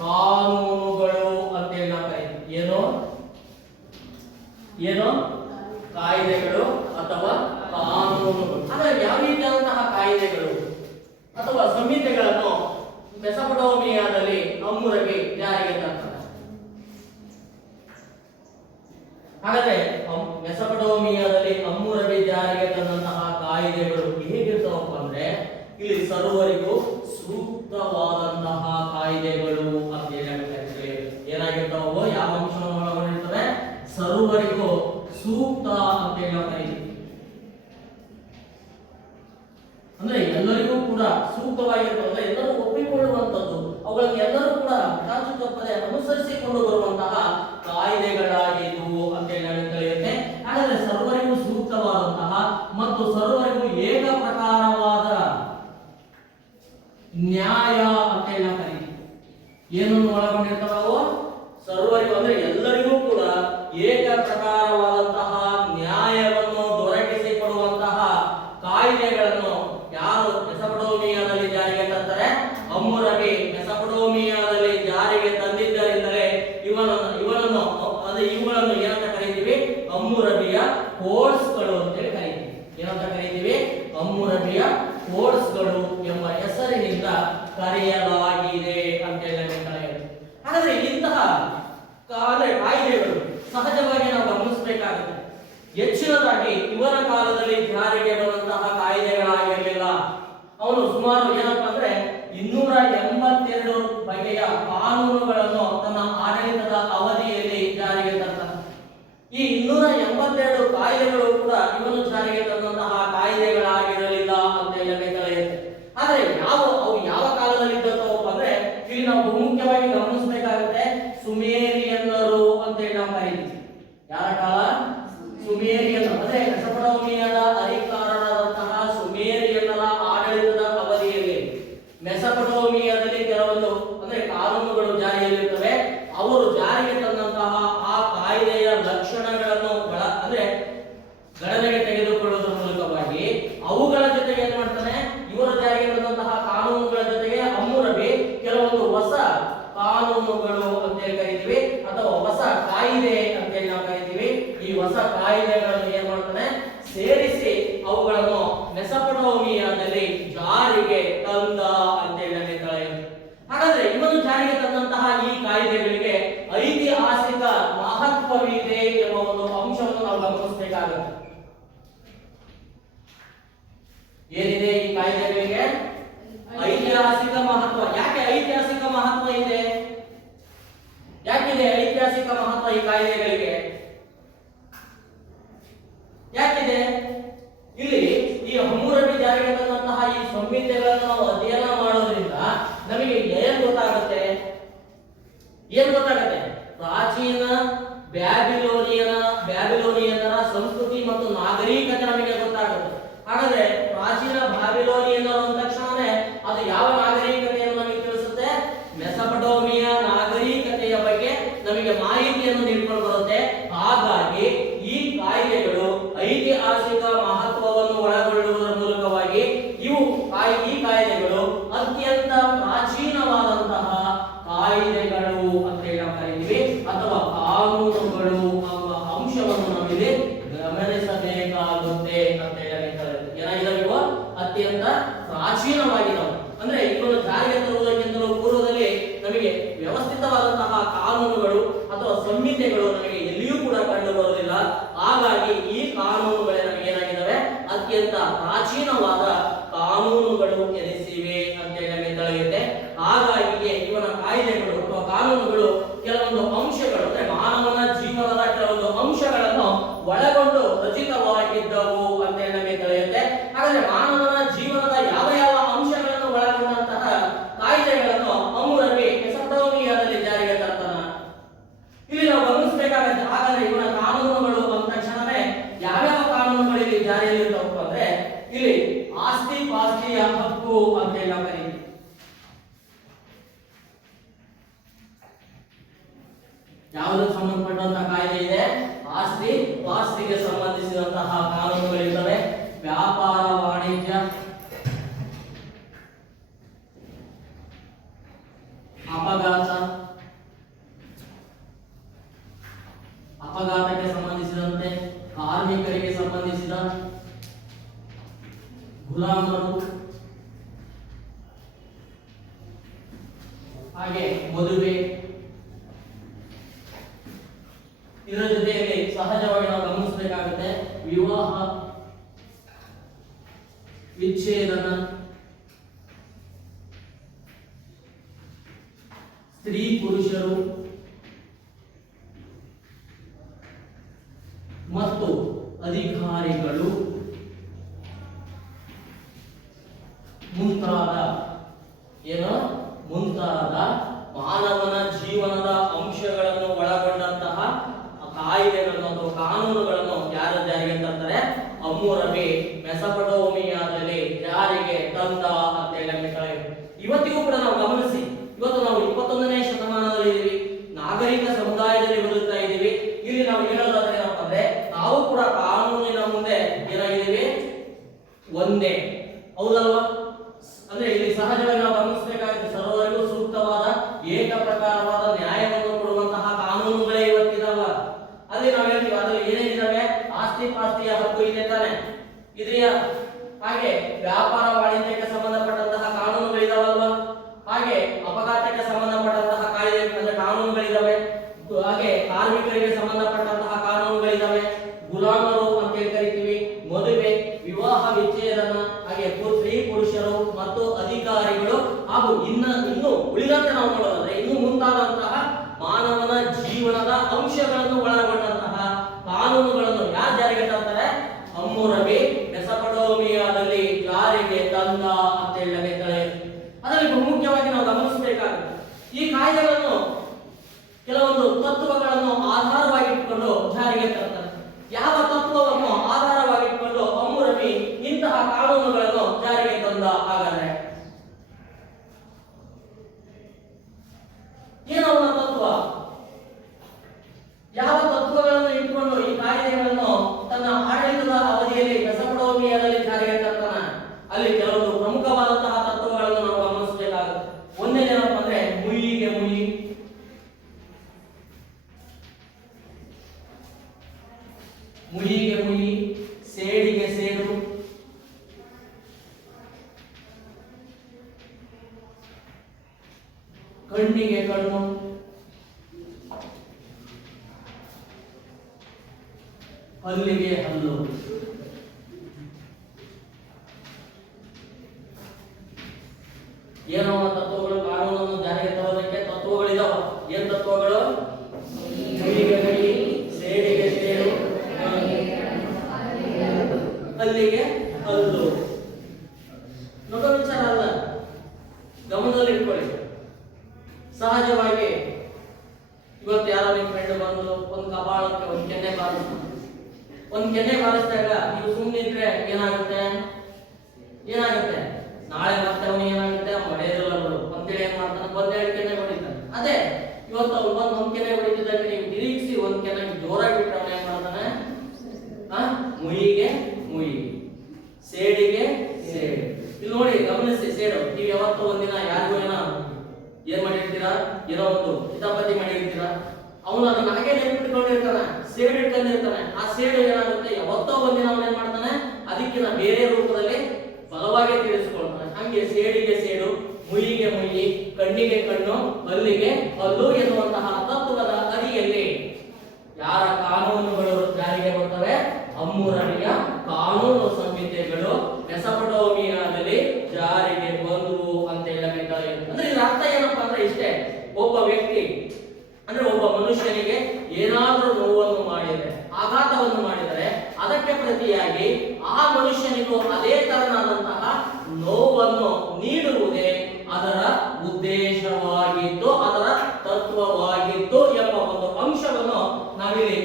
ಕಾನೂನುಗಳು ಅಂತೇಳಿ ನಾವು ಕರೀತೀವಿ. ಏನು? ಏನು? ಕಾಯಿದೆಗಳು ಅಥವಾ ಕಾನೂನುಗಳು. ಹಾಗಾದ್ರೆ ಯಾವ ರೀತಿಯಾದಂತಹ ಕಾಯಿದೆಗಳು ಅಥವಾ ಸಂಹಿತೆಗಳನ್ನು ಮೆಸೊಪೊಟೇಮಿಯಾದಲ್ಲಿ ಹಮ್ಮುರಬಿ ಜಾರಿಗೆ ತಂದ? ಹಾಗಾದ್ರೆ ಮೆಸೊಪೊಟೇಮಿಯಾದಲ್ಲಿ ಹಮ್ಮುರಬಿ ಜಾರಿಗೆ ತಂದಂತಹ ಕಾಯಿದೆಗಳು ಹೇಗಿರ್ತಾವಪ್ಪ ಅಂದ್ರೆ, ಇಲ್ಲಿ ಸರ್ವರಿಗೂ ಸೂಕ್ತವಾದಂತಹ ಕಾಯ್ದೆಗಳು ಅಂತ ಹೇಳಿ ಏನಾಗಿರ್ತಾವೋ, ಯಾವ ಅಂಶವನ್ನು ಒಳಗೊಂಡಿರ್ತವೆ, ಸರ್ವರಿಗೂ ಸೂಕ್ತ ಅಂತ ಹೇಳಿ ಅಂದ್ರೆ ಎಲ್ಲರಿಗೂ ಕೂಡ ಸೂಕ್ತವಾಗಿರ್ತವೆ, ಅಂದ್ರೆ ಎಲ್ಲರೂ ಒಪ್ಪಿಕೊಳ್ಳುವಂತದ್ದು, ಅವುಗಳನ್ನು ಎಲ್ಲರೂ ಕೂಡ ಚಾಚು ತಪ್ಪದೆ ಅನುಸರಿಸಿಕೊಂಡು ಬರುವಂತಹ ಕಾಯ್ದೆಗಳಾಗಿದ್ವು ಅಂತ ಹೇಳಿ ತಿಳಿಯುತ್ತೆ. ಹಾಗಾದ್ರೆ ಸರ್ವರಿಗೂ ಸೂಕ್ತವಾದಂತಹ ಮತ್ತು ಸರ್ವರಿಗೂ ಏಕ ಪ್ರಕಾರವಾದ ನ್ಯಾಯ ಅಂತ ಹೇಳಿ ನಾವು ಕರೀತೀವಿ. ಏನನ್ನು ಒಳಗೊಂಡಿರ್ತಾವೋ, ಸರ್ವರಿಗೂ ಅಂದ್ರೆ ಎಲ್ಲರಿಗೂ ಕೂಡ ಏಕ ಪ್ರಕಾರವಾದಂತಹ ನ್ಯಾಯವನ್ನು ದೊರಕಿಸಿಕೊಡುವಂತಹ ಕಾಯ್ದೆಗಳನ್ನು ಯಾರು ಮೆಸೊಪೊಟೇಮಿಯಾದಲ್ಲಿ ಜಾರಿಗೆ ತಂದರೆ, ಹಮ್ಮುರಬಿ ಮೆಸೊಪೊಟೇಮಿಯಾದಲ್ಲಿ ಜಾರಿಗೆ ತಂದಿದ್ದರಿಂದಲೇ ಇವುಗಳನ್ನು ಏನಂತ ಕರೀತೀವಿ, ಹಮ್ಮುರಬಿಯ ಕೋಡ್ಸ್ಗಳು ಅಂತ ಹೇಳಿ ಕರೀತೀವಿ. ಏನಂತ ಕರೀತೀವಿ, ಹಮ್ಮುರಬಿಯ ಕೋಡ್ಸ್ಗಳು ಎಂಬ ಹೆಸರಿನಿಂದ ಕರೆಯಲಾಗಿದೆ ಅಂತ ಹೇಳಿ ಕರೆಯುತ್ತೆ. ಹಾಗಾದ್ರೆ ಇಂತಹ ಕಾಯ್ದೆಗಳು ಸಹಜವಾಗಿ ನಾವು ಗಮನಿಸಬೇಕಾಗುತ್ತೆ. ಹೆಚ್ಚಿನದಾಗಿ ಇವರ ಕಾಲದಲ್ಲಿ ಜಾರಿಗೆ ಬಂದಂತಹ ಕಾಯ್ದೆಗಳಾಗಿರಲಿಲ್ಲ. ಅವನು ಸುಮಾರು ಏನಪ್ಪಾ ಅಂದ್ರೆ 282 ಬಗೆಯ ಕಾನೂನುಗಳನ್ನು ತನ್ನ ಆಡಳಿತದ ಅವಧಿಯಲ್ಲಿ ಜಾರಿಗೆ ತಂದ. ಈ 282 ಕಾಯ್ದೆಗಳು ಕೂಡ ಇವನು ಜಾರಿಗೆ ತಂದಂತಹ ಕಾಯ್ದೆಗಳಾಗಿರಲಿಲ್ಲ ಅಂತ ಹೇಳಿ ತಿಳಿಯುತ್ತೆ. ಆದ್ರೆ ಅವು ಯಾವ ಕಾಲದಲ್ಲಿ ಇದ್ದವು ಅಂದ್ರೆ ಇಲ್ಲಿ ನಾವು ಬಹುಮುಖ್ಯವಾಗಿ ಗಮನಿಸಬೇಕಾಗುತ್ತೆ. ಸುಮೇರಿಯನ್ನರು ಅಂತ ಹೇಳಿ ನಾವು ಕರೀತೀವಿ. ಯಾರ ಕಾಲ? ಸುಮೇರಿಯನ್ ಅಂದ್ರೆ ಮೆಸೊಪೊಟೇಮಿಯಾದ ಅಧಿಕಾರರಾದಂತಹ ಸುಮೇರಿಯನ್ನರ ಆಡಳಿತದ ಅವಧಿಯಲ್ಲಿ ಮೆಸೊಪೊಟೇಮಿಯಾದಲ್ಲಿ ಕೆಲವೊಂದು ಅಂದ್ರೆ ಕಾನೂನುಗಳು ಜಾರಿಯಲ್ಲಿರುತ್ತವೆ. ಅವರು ಜಾರಿಗೆ ತಂದಂತಹ ಆ ಕಾಯ್ದೆಯ ಲಕ್ಷಣಗಳನ್ನು ಅಂದ್ರೆ ಗಣನೆಗೆ ತೆಗೆದುಕೊಳ್ಳುವುದರ ಮೂಲಕವಾಗಿ ಅವುಗಳ ಜೊತೆಗೆ ಏನ್ ಮಾಡ್ತಾನೆ, ಇವರು ಜಾರಿಗೆ ತಂದಂತಹ ಕಾನೂನುಗಳ ಜೊತೆಗೆ ಹಮ್ಮುರಬಿ ಕೆಲವೊಂದು ಹೊಸ ಕಾನೂನುಗಳು ಅಂತ ಹೇಳಿ ಕರಿತೀವಿ ಅಥವಾ ಹೊಸ ಕಾಯ್ದೆ ಅಂತ ಹೇಳಿ ನಾವು ಕರಿತೀವಿ. ಈ ಹೊಸ ಕಾಯ್ದೆಗಳನ್ನು ಏನ್ ಮಾಡ್ತಾನೆ, ಸೇರಿಸಿ ಅವುಗಳನ್ನು ಮೆಸೊಪೊಟೇಮಿಯಾದಲ್ಲಿ ಜಾರಿಗೆ ತಂದ ಅಂತ ಹೇಳಿ ಹೇಳ್ತಾರೆ. ಹಾಗಾದ್ರೆ ಇವನು ಜಾರಿಗೆ ತಂದಂತಹ ಈ ಕಾಯ್ದೆಗಳಿಗೆ ಐತಿಹಾಸಿಕ ಮಹತ್ವವಿದೆ ಎಂಬ ಒಂದು ಅಂಶವನ್ನು ನಾವು ಗಮನಿಸಬೇಕಾಗುತ್ತೆ. ಏನಿದೆ ಈ ಕಾಯ್ದೆಗಳಿಗೆ? ಐತಿಹಾಸಿಕ ಮಹತ್ವ. ಯಾಕೆ ಐತಿಹಾಸಿಕ ಮಹತ್ವ ಇದೆ? ಯಾಕಿದೆ ಐತಿಹಾಸಿಕ ಮಹತ್ವ ಈ ಕಾಯ್ದೆಗಳಿಗೆ? ಯಾಕಿದೆ? ಇಲ್ಲಿ ಈ ಹಮ್ಮುರಬಿ ಜಾರಿಗೆ ತಂದಂತಹ ಈ ಸಂಹಿತೆಗಳನ್ನು ನಾವು ಅಧ್ಯಯನ ಮಾಡೋದ್ರಿಂದ ನಮಗೆ ಏನ್ ಗೊತ್ತಾಗುತ್ತೆ? ಪ್ರಾಚೀನ ಬ್ಯಾಬಿಲೋನಿಯನ್ನರ ಸಂಸ್ಕೃತಿ ಮತ್ತು ನಾಗರಿಕತೆ ನಮಗೆ ಗೊತ್ತಾಗುತ್ತೆ. ಹಾಗಾದ್ರೆ ಪ್ರಾಚೀನ ಬ್ಯಾಬಿಲೋನಿಯನ್ನರು ಅಂದ ತಕ್ಷಣನೇ ಅದು ಯಾವ ನಾಗರಿಕತೆಯನ್ನು ನಮಗೆ ತಿಳಿಸುತ್ತೆ? ಮೆಸೊಪೊಟೇಮಿಯಾ ನಾಗರಿಕತೆಯ ಬಗ್ಗೆ ನಮಗೆ ಮಾಹಿತಿಯನ್ನು ನೀಡಿಕೊಂಡು ಬರುತ್ತೆ. ಹಾಗಾಗಿ ಈ ಕಾಯ್ದೆಗಳು ಐತಿಹಾಸಿಕ ಮಹತ್ವವನ್ನು ಒಳಗೊಳ್ಳುವುದರ ಮೂಲಕವಾಗಿ ಈ ಕಾಯ್ದೆಗಳು ಅತ್ಯಂತ ಪ್ರಾಚೀನವಾದಂತಹ ಕಾಯ್ದೆಗಳು ಅಂತ ಹೇಳಿ ನಾವು ಕರೀತೀವಿ ಅಥವಾ ಕಾನೂನುಗಳು ಎಂಬ ಅಂಶವನ್ನು ನಾವಿಲ್ಲಿ ಗಮನಿಸಬೇಕಾಗುತ್ತೆ ಅಂತ ಹೇಳಿ ಏನಾಗಿದ್ದಾವೆ? ಅತ್ಯಂತ ಪ್ರಾಚೀನವಾಗಿದ್ದಾವೆ. ಅಂದ್ರೆ ಇವನ್ನು ಜಾರಿಗೆ ತರುವುದಕ್ಕಿಂತಲೂ ಪೂರ್ವದಲ್ಲಿ ನಮಗೆ ವ್ಯವಸ್ಥಿತವಾದಂತಹ ಕಾನೂನುಗಳು ಅಥವಾ ಸಂಹಿತೆಗಳು ನಮಗೆ ಎಲ್ಲಿಯೂ ಕೂಡ ಕಂಡು ಬರುವುದಿಲ್ಲ. ಹಾಗಾಗಿ ಈ ಕಾನೂನುಗಳೇ ನಮಗೆ ಏನಾಗಿದ್ದಾವೆ? ಅತ್ಯಂತ ಪ್ರಾಚೀನವಾದ ಕಾನೂನುಗಳು ಎನಿಸಿವೆ ಅಂತ ಹೇಳಿ ನಮಗೆ ತಿಳಿಯುತ್ತೆ. ಹಾಗಾಗಿ ಇವನ ಕಾಯ್ದೆಗಳು ಅಥವಾ ಕಾನೂನುಗಳು ಕೆಲವೊಂದು ಅಂಶಗಳು ಅಂದ್ರೆ ಮಾನವನ ಜೀವನದ ಕೆಲವೊಂದು ಅಂಶಗಳನ್ನು ಒಳಗೊಂಡು ರಚಿತವಾಗಿದ್ದವು ಅಂತ ಹೇಳಿ ನಮಗೆ ತಿಳಿಯುತ್ತೆ. ಹಾಗಾದ್ರೆ ಮಾನವನ ಜೀವನದ ಯಾವ ಯಾವ ಅಂಶಗಳನ್ನು ಒಳಗೊಂಡಂತಹ ಕಾಯ್ದೆಗಳನ್ನು ಹಮ್ಮುರಬಿ ಮೆಸೊಪೊಟೇಮಿಯಾದಲ್ಲಿ ಜಾರಿಗೆ ತರ್ತಾನ? ಇಲ್ಲಿ ನಾವು ಗಮನಿಸಬೇಕಾಗುತ್ತೆ. ಹಾಗಾದ್ರೆ ಇವನ ಕಾನೂನುಗಳು ಅಂದ ತಕ್ಷಣವೇ ಯಾವ್ಯಾವ ಕಾನೂನುಗಳು ಇಲ್ಲಿ ಜಾರಿಯಲ್ಲಿ ಇರ್ತವೆ ಅಂದ್ರೆ ಇಲ್ಲಿ ಆಸ್ತಿ ಪಾಸ್ತಿಯ ಹಕ್ಕು ಅಂತ ಹೇಳಿ ನಾವು ಕರೀತೀವಿ. ಯಾವುದಕ್ಕೆ ಸಂಬಂಧಪಟ್ಟಂತಹ ಕಾಯ್ದೆ ಇದೆ? ಆಸ್ತಿ ಪಾಸ್ತಿಗೆ ಸಂಬಂಧಿಸಿದಂತಹ ಕಾನೂನುಗಳಿರ್ತವೆ. ವ್ಯಾಪಾರ ವಾಣಿಜ್ಯ, ಅಪಘಾತಕ್ಕೆ ಸಂಬಂಧಿಸಿದಂತೆ, ಕಾರ್ಮಿಕರಿಗೆ ಸಂಬಂಧಿಸಿದ, ಗುಲಾಮರು, ಹಾಗೆ ಮದುವೆ. ಇದರ ಜೊತೆಯಲ್ಲಿ ಸಹಜವಾಗಿ ನಾವು ಗಮನಿಸಬೇಕಾಗುತ್ತೆ ವಿವಾಹ, ವಿಚ್ಛೇದನ, ಸ್ತ್ರೀ ಪುರುಷರು ಮತ್ತು ಅಧಿಕಾರಿಗಳು ಮುಂತಾದ ಮಾನವನ ಜೀವನದ ಅಂಶಗಳನ್ನು ಒಳಗೊಂಡಂತಹ ಕಾಯ್ದೆಗಳನ್ನು ಅಥವಾ ಕಾನೂನುಗಳನ್ನು ಯಾರು ಜಾರಿಗೆ ತರ್ತಾರೆ? ಹಮ್ಮುರಬಿ ಮೆಸೊಪೊಟೇಮಿಯಾದಲ್ಲಿ ಜಾರಿಗೆ ತಂದ ಅಂತ ಹೇಳಿ ಇವತ್ತಿಗೂ ಕೂಡ ನಾವು ಗಮನಿಸಿ, ಇವತ್ತು ನಾವು 21ನೇ ಶತಮಾನದಲ್ಲಿ ಇದ್ದೀವಿ, ನಾಗರಿಕ ಸಮುದಾಯದಲ್ಲಿ ಬದುಕ್ತಾ ಇದ್ದೀವಿ. ಇಲ್ಲಿ ನಾವು ಹೇಳೋದಾದ್ರೆ ಏನಪ್ಪ ಅಂದ್ರೆ ನಾವು ಕೂಡ ಕಾನೂನಿನ ಮುಂದೆ ಏನಾಗಿದ್ದೀವಿ? ಒಂದೇ. ಹೌದಲ್ವಾ? ಅಂದ್ರೆ ಇಲ್ಲಿ ಸಹಜವಾಗಿ ನಾವು ಗಮನಿಸಬೇಕಾಗುತ್ತೆ ಸರ್ವರಿಗೂ ಸೂಕ್ತವಾದ ಏಕ ಪ್ರಕಾರವಾದ ನ್ಯಾಯವನ್ನು ಕೊಡುವಂತಹ ಕಾನೂನುಗಳೇ ಇವತ್ತಿದಾವ. ಅದೇ ನಾವು ಹೇಳ್ತೀವಿ ಅದ್ರಲ್ಲಿ ಏನೇನಿದಾವೆ? ಆಸ್ತಿ ಪಾಸ್ತಿಯ ಹಕ್ಕು ಇದೆ ತಾನೆ, ಇದೆಯಾ? ಹಾಗೆ ವ್ಯಾಪಾರ ವಾಣಿಜ್ಯಕ್ಕೆ ಸಂಬಂಧಪಟ್ಟಂತಹ ಕಾನೂನುಗಳಿದಾವಲ್ವಾ? ಹಾಗೆ ಅಪಘಾತಕ್ಕೆ ಸಂಬಂಧಪಟ್ಟಂತಹ ಕಾಯ್ದೆ ಅಂದ್ರೆ ಕಾನೂನುಗಳಿದಾವೆ. ಹಾಗೆ ಕಾರ್ಮಿಕರಿಗೆ ಸಂಬಂಧಪಟ್ಟಂತಹ ಕಾನೂನುಗಳಿದಾವೆ. ಅಂಶಗಳನ್ನು ಒಳಗೊಂಡಂತಹ ಕಾನೂನುಗಳನ್ನು ಯಾರು ಜಾರಿಗೆ ತರ್ತಾರೆ? ಹಮ್ಮುರಬಿ ಮೆಸೊಪೊಟೇಮಿಯಾದಲ್ಲಿ ಜಾರಿಗೆ ತಂದ ಅಂತ ಹೇಳಿ ಅದರಲ್ಲಿ ಮುಖ್ಯವಾಗಿ ನಾವು ಗಮನಿಸಬೇಕಾಗುತ್ತೆ. ಈ ಕಾಯ್ದೆಗಳನ್ನು ಕೆಲವೊಂದು ತತ್ವಗಳನ್ನು ಆಧಾರವಾಗಿಟ್ಟುಕೊಂಡು ಜಾರಿಗೆ ತರ್ತಾರೆ. ಯಾವ ತತ್ವವನ್ನು ಆಧಾರವಾಗಿಟ್ಟುಕೊಂಡು ಹಮ್ಮುರಬಿ ಇಂತಹ ಕಾನೂನುಗಳನ್ನು ಜಾರಿಗೆ ತಂದ? ಹಾಗಾದ್ರೆ ಏನು ಅವನ ತತ್ವ? ಯಾವ ತತ್ವಗಳನ್ನು ಇಟ್ಟುಕೊಂಡು ಈ ಕಾಯ್ದೆಗಳನ್ನು ತನ್ನ ಆಡಳಿತದ ಅವಧಿಯಲ್ಲಿ ಮೆಸೊಪೊಟೇಮಿಯಾದಲ್ಲಿ ಜಾರಿಗೆ ತರ್ತಾನೆ? ಅಲ್ಲಿ ಕೆಲವೊಂದು ಪ್ರಮುಖವಾದಂತಹ ತತ್ವಗಳನ್ನು ನಾವು ಗಮನಿಸಬೇಕಾಗುತ್ತೆ. ಒಂದೇನೇನಪ್ಪ ಅಂದ್ರೆ ಮುಯ್ಯಿಗೆ ಮುಯ್ಯಿ, ಮುಯ್ಯಿಗೆ ಮುಯ್ಯಿ, ಸೇಡಿಗೆ ಸೇಡು, ಕಣ್ಣಿಗೆ ಕಣ್ಣು, ಹಲ್ಲಿಗೆ ಹಲ್ಲು. ಏನೋ ತತ್ವಗಳು ಕಾನೂನನ್ನು ಜಾರಿಗೆ ತರೋದಕ್ಕೆ ತತ್ವಗಳಿದಾವ. ಏನ್ ತತ್ವಗಳು? ಮುಯ್ಯಿಗೆ ಮುಯ್ಯಿ, ಸೇಡಿಗೆ ಸೇಡು, ಹಲ್ಲಿಗೆ ಹಲ್ಲು. ನೋಡೋ ವಿಚಾರ ಅಲ್ಲ, ಗಮನದಲ್ಲಿ ಇಟ್ಕೊಳ್ಳಿ. ಸಹಜವಾಗಿ ಇವತ್ತು ಯಾರೋ ನಿಮ್ಮ ಫ್ರೆಂಡ್ ಬಂದು ಒಂದು ಕಪಾಳಕ್ಕೆ ಒಂದು ಕೆನ್ನೆ ಬಾರಿಸ್ತಾನೆ. ಒಂದು ಕೆನ್ನೆ ಬಾರಿಸಿದಾಗ ನೀವು ಸುಮ್ಮನಿದ್ರೆ ಏನಾಗುತ್ತೆ? ನಾಳೆ ಮತ್ತೆ ಅವನಿಗೆ ಏನಾಗುತ್ತೆ? ಹೊಡೆಯೋದಿಲ್ಲ ಅಂತೇಳಿ ಏನ್ ಮಾಡ್ತಾನೆ? ಒಂದೆರಡು ಕೆನ್ನೆ ಹೊಡಿತಾನೆ. ಅದೇ ಇವತ್ತು ಅವ್ರು ಬಂದು ಒಂದ್ ಕೆನ್ನೆ ಹೊಡಿತಿದ್ದಾಗ ನೀವು ತಿರುಗಿಸಿ ಒಂದ್ ಕೆನ್ನೆ ಜೋರಾಗಿ ಬಿಟ್ಟರೆ ಅವನು ಏನ್ ಮಾಡ್ತಾನೆ? ಮುಯ್ಯಿಗೆ ಮುಯ್ಯಿ, ಸೇಡಿಗೆ ಸೇಡು. ಇಲ್ಲಿ ನೋಡಿ, ಗಮನಿಸಿ. ಸೇಡು ನೀವು ಯಾವತ್ತೋ ಒಂದಿನ ಯಾರಿಗೂ ಏನ್ ಮಾಡಿರ್ತೀರಾ? ಏನೋ ಒಂದು ಕಿತಾಪತಿ ಮಾಡಿರ್ತೀರಾ, ಅವನು ಅದನ್ನ ಹಾಗೆ ನೆನಪಿಟ್ಕೊಂಡಿರ್ತಾನೆ, ಸೇಡು ಇಟ್ಕೊಂಡಿರ್ತಾನೆ. ಆ ಸೇಡು ಏನಾಗುತ್ತೆ? ಯಾವತ್ತೋ ಒಂದಿನ ಅವನು ಏನ್ ಮಾಡ್ತಾನೆ? ಅದಕ್ಕಿಂತ ಬೇರೆ ರೂಪದಲ್ಲಿ ಬಲವಾಗಿ ತಿಳಿಸ್ಕೊಳ್ತಾನೆ. ಹಂಗೆ ಸೇಡಿಗೆ ಸೇಡು, ಮುಯ್ಯಿಗೆ ಮುಯ್ಯಿ, ಕಣ್ಣಿಗೆ ಕಣ್ಣು, ಹಲ್ಲಿಗೆ ಹಲ್ಲು ಎನ್ನುವಂತಹ ತತ್ವದ ಅಡಿಯಲ್ಲಿ ಯಾರ ಕಾನೂನುಗಳು ಜಾರಿಗೆ ಬರ್ತವೆ? ಹಮ್ಮುರಬಿಯ ಕಾನೂನು ಸಂಹಿತೆಗಳು ಮೆಸೊಪೊಟೇಮಿಯಾದಲ್ಲಿ ಜಾರಿಗೆ ಬಂದವು ಅಂತ ಹೇಳಬೇಕಾದ್ರೆ, ಅಂದ್ರೆ ಇದರ ಅರ್ಥ ಏನಪ್ಪಾ ಅಂದ್ರೆ ಇಷ್ಟೇ. ಒಬ್ಬ ವ್ಯಕ್ತಿ ಅಂದ್ರೆ ಒಬ್ಬ ಮನುಷ್ಯನಿಗೆ ಏನಾದರೂ ನೋವನ್ನು ಮಾಡಿದರೆ, ಆಘಾತವನ್ನು ಮಾಡಿದರೆ, ಅದಕ್ಕೆ ಪ್ರತಿಯಾಗಿ ಆ ಮನುಷ್ಯನಿಗೂ ಅದೇ ತರನಾದಂತಹ ನೋವನ್ನು ನೀಡುವುದೇ ಅದರ ಉದ್ದೇಶವಾಗಿತ್ತು, ಅದರ ತತ್ವವಾಗಿತ್ತು ಎಂಬ ಒಂದು ಅಂಶವನ್ನು ನಾವಿಲ್ಲಿ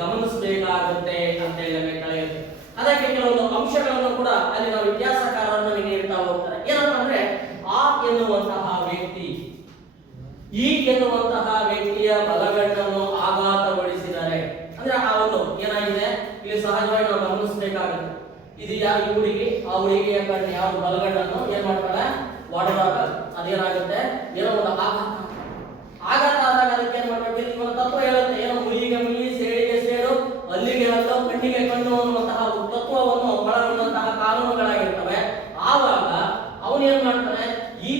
ಗಮನಿಸಬೇಕಾಗುತ್ತೆ ಅಂತ ಹೇಳಬೇಕಾಗಿದೆ. ಅದಕ್ಕೆ ಕೆಲವೊಂದು ಅಂಶಗಳನ್ನು ಕೂಡ ಅಲ್ಲಿ ನಾವು ಇತಿಹಾಸಕಾರರು ನಮಗೆ ನೀಡ್ತಾ ಹೋಗ್ತಾರೆ. ಏನಪ್ಪಾ ಅಂದ್ರೆ ಆ ಎನ್ನುವಂತಹ ವ್ಯಕ್ತಿ, ಈ ಎನ್ನುವಂತಹ ವ್ಯಕ್ತಿಯ ಬಲಗಣ್ಣನ್ನು ಆಘಾತಗೊಳಿಸಿದರೆ ಅಂದ್ರೆ ಆ ಒಂದು ಏನಾಗಿದೆ ಇಲ್ಲಿ ಸಹಜವಾಗಿ ನಾವು ಗಮನಿಸಬೇಕಾಗುತ್ತೆ. ಇದು ಯಾವ ಹುಡುಗಿ, ಆ ಹುಡುಗಿಯ ಕಣ್ಣು ಯಾವ ಬಲಗಣ್ಣನ್ನು ಏನ್ ಮಾಡ್ತಾಳೆ? ಒಡೆದಾಗ ಅದೇನಾಗುತ್ತೆ? ಏನೋ ಒಂದು ಆಘಾತ ಆದಾಗ ಅದಕ್ಕೆ ಏನ್ ಮಾಡ್ಬೇಕು? ಇವನ ತತ್ವ ಹೇಳುತ್ತೆ. ಏನೋ ಮುಯ್ಯಿಗೆ ಮುಯ್ಯಿ, ಸೇಡಿಗೆ ಸೇಡು, ಹಲ್ಲಿಗೆ ಹಲ್ಲು, ಕಣ್ಣಿಗೆ ಕಣ್ಣು ಅನ್ನುವಂತಹ ತತ್ವವನ್ನು ಒಳಗೊಂಡಂತಹ ಕಾನೂನುಗಳಾಗಿರ್ತವೆ. ಆವಾಗ ಅವನು ಏನ್ ಮಾಡ್ತಾನೆ? ಈ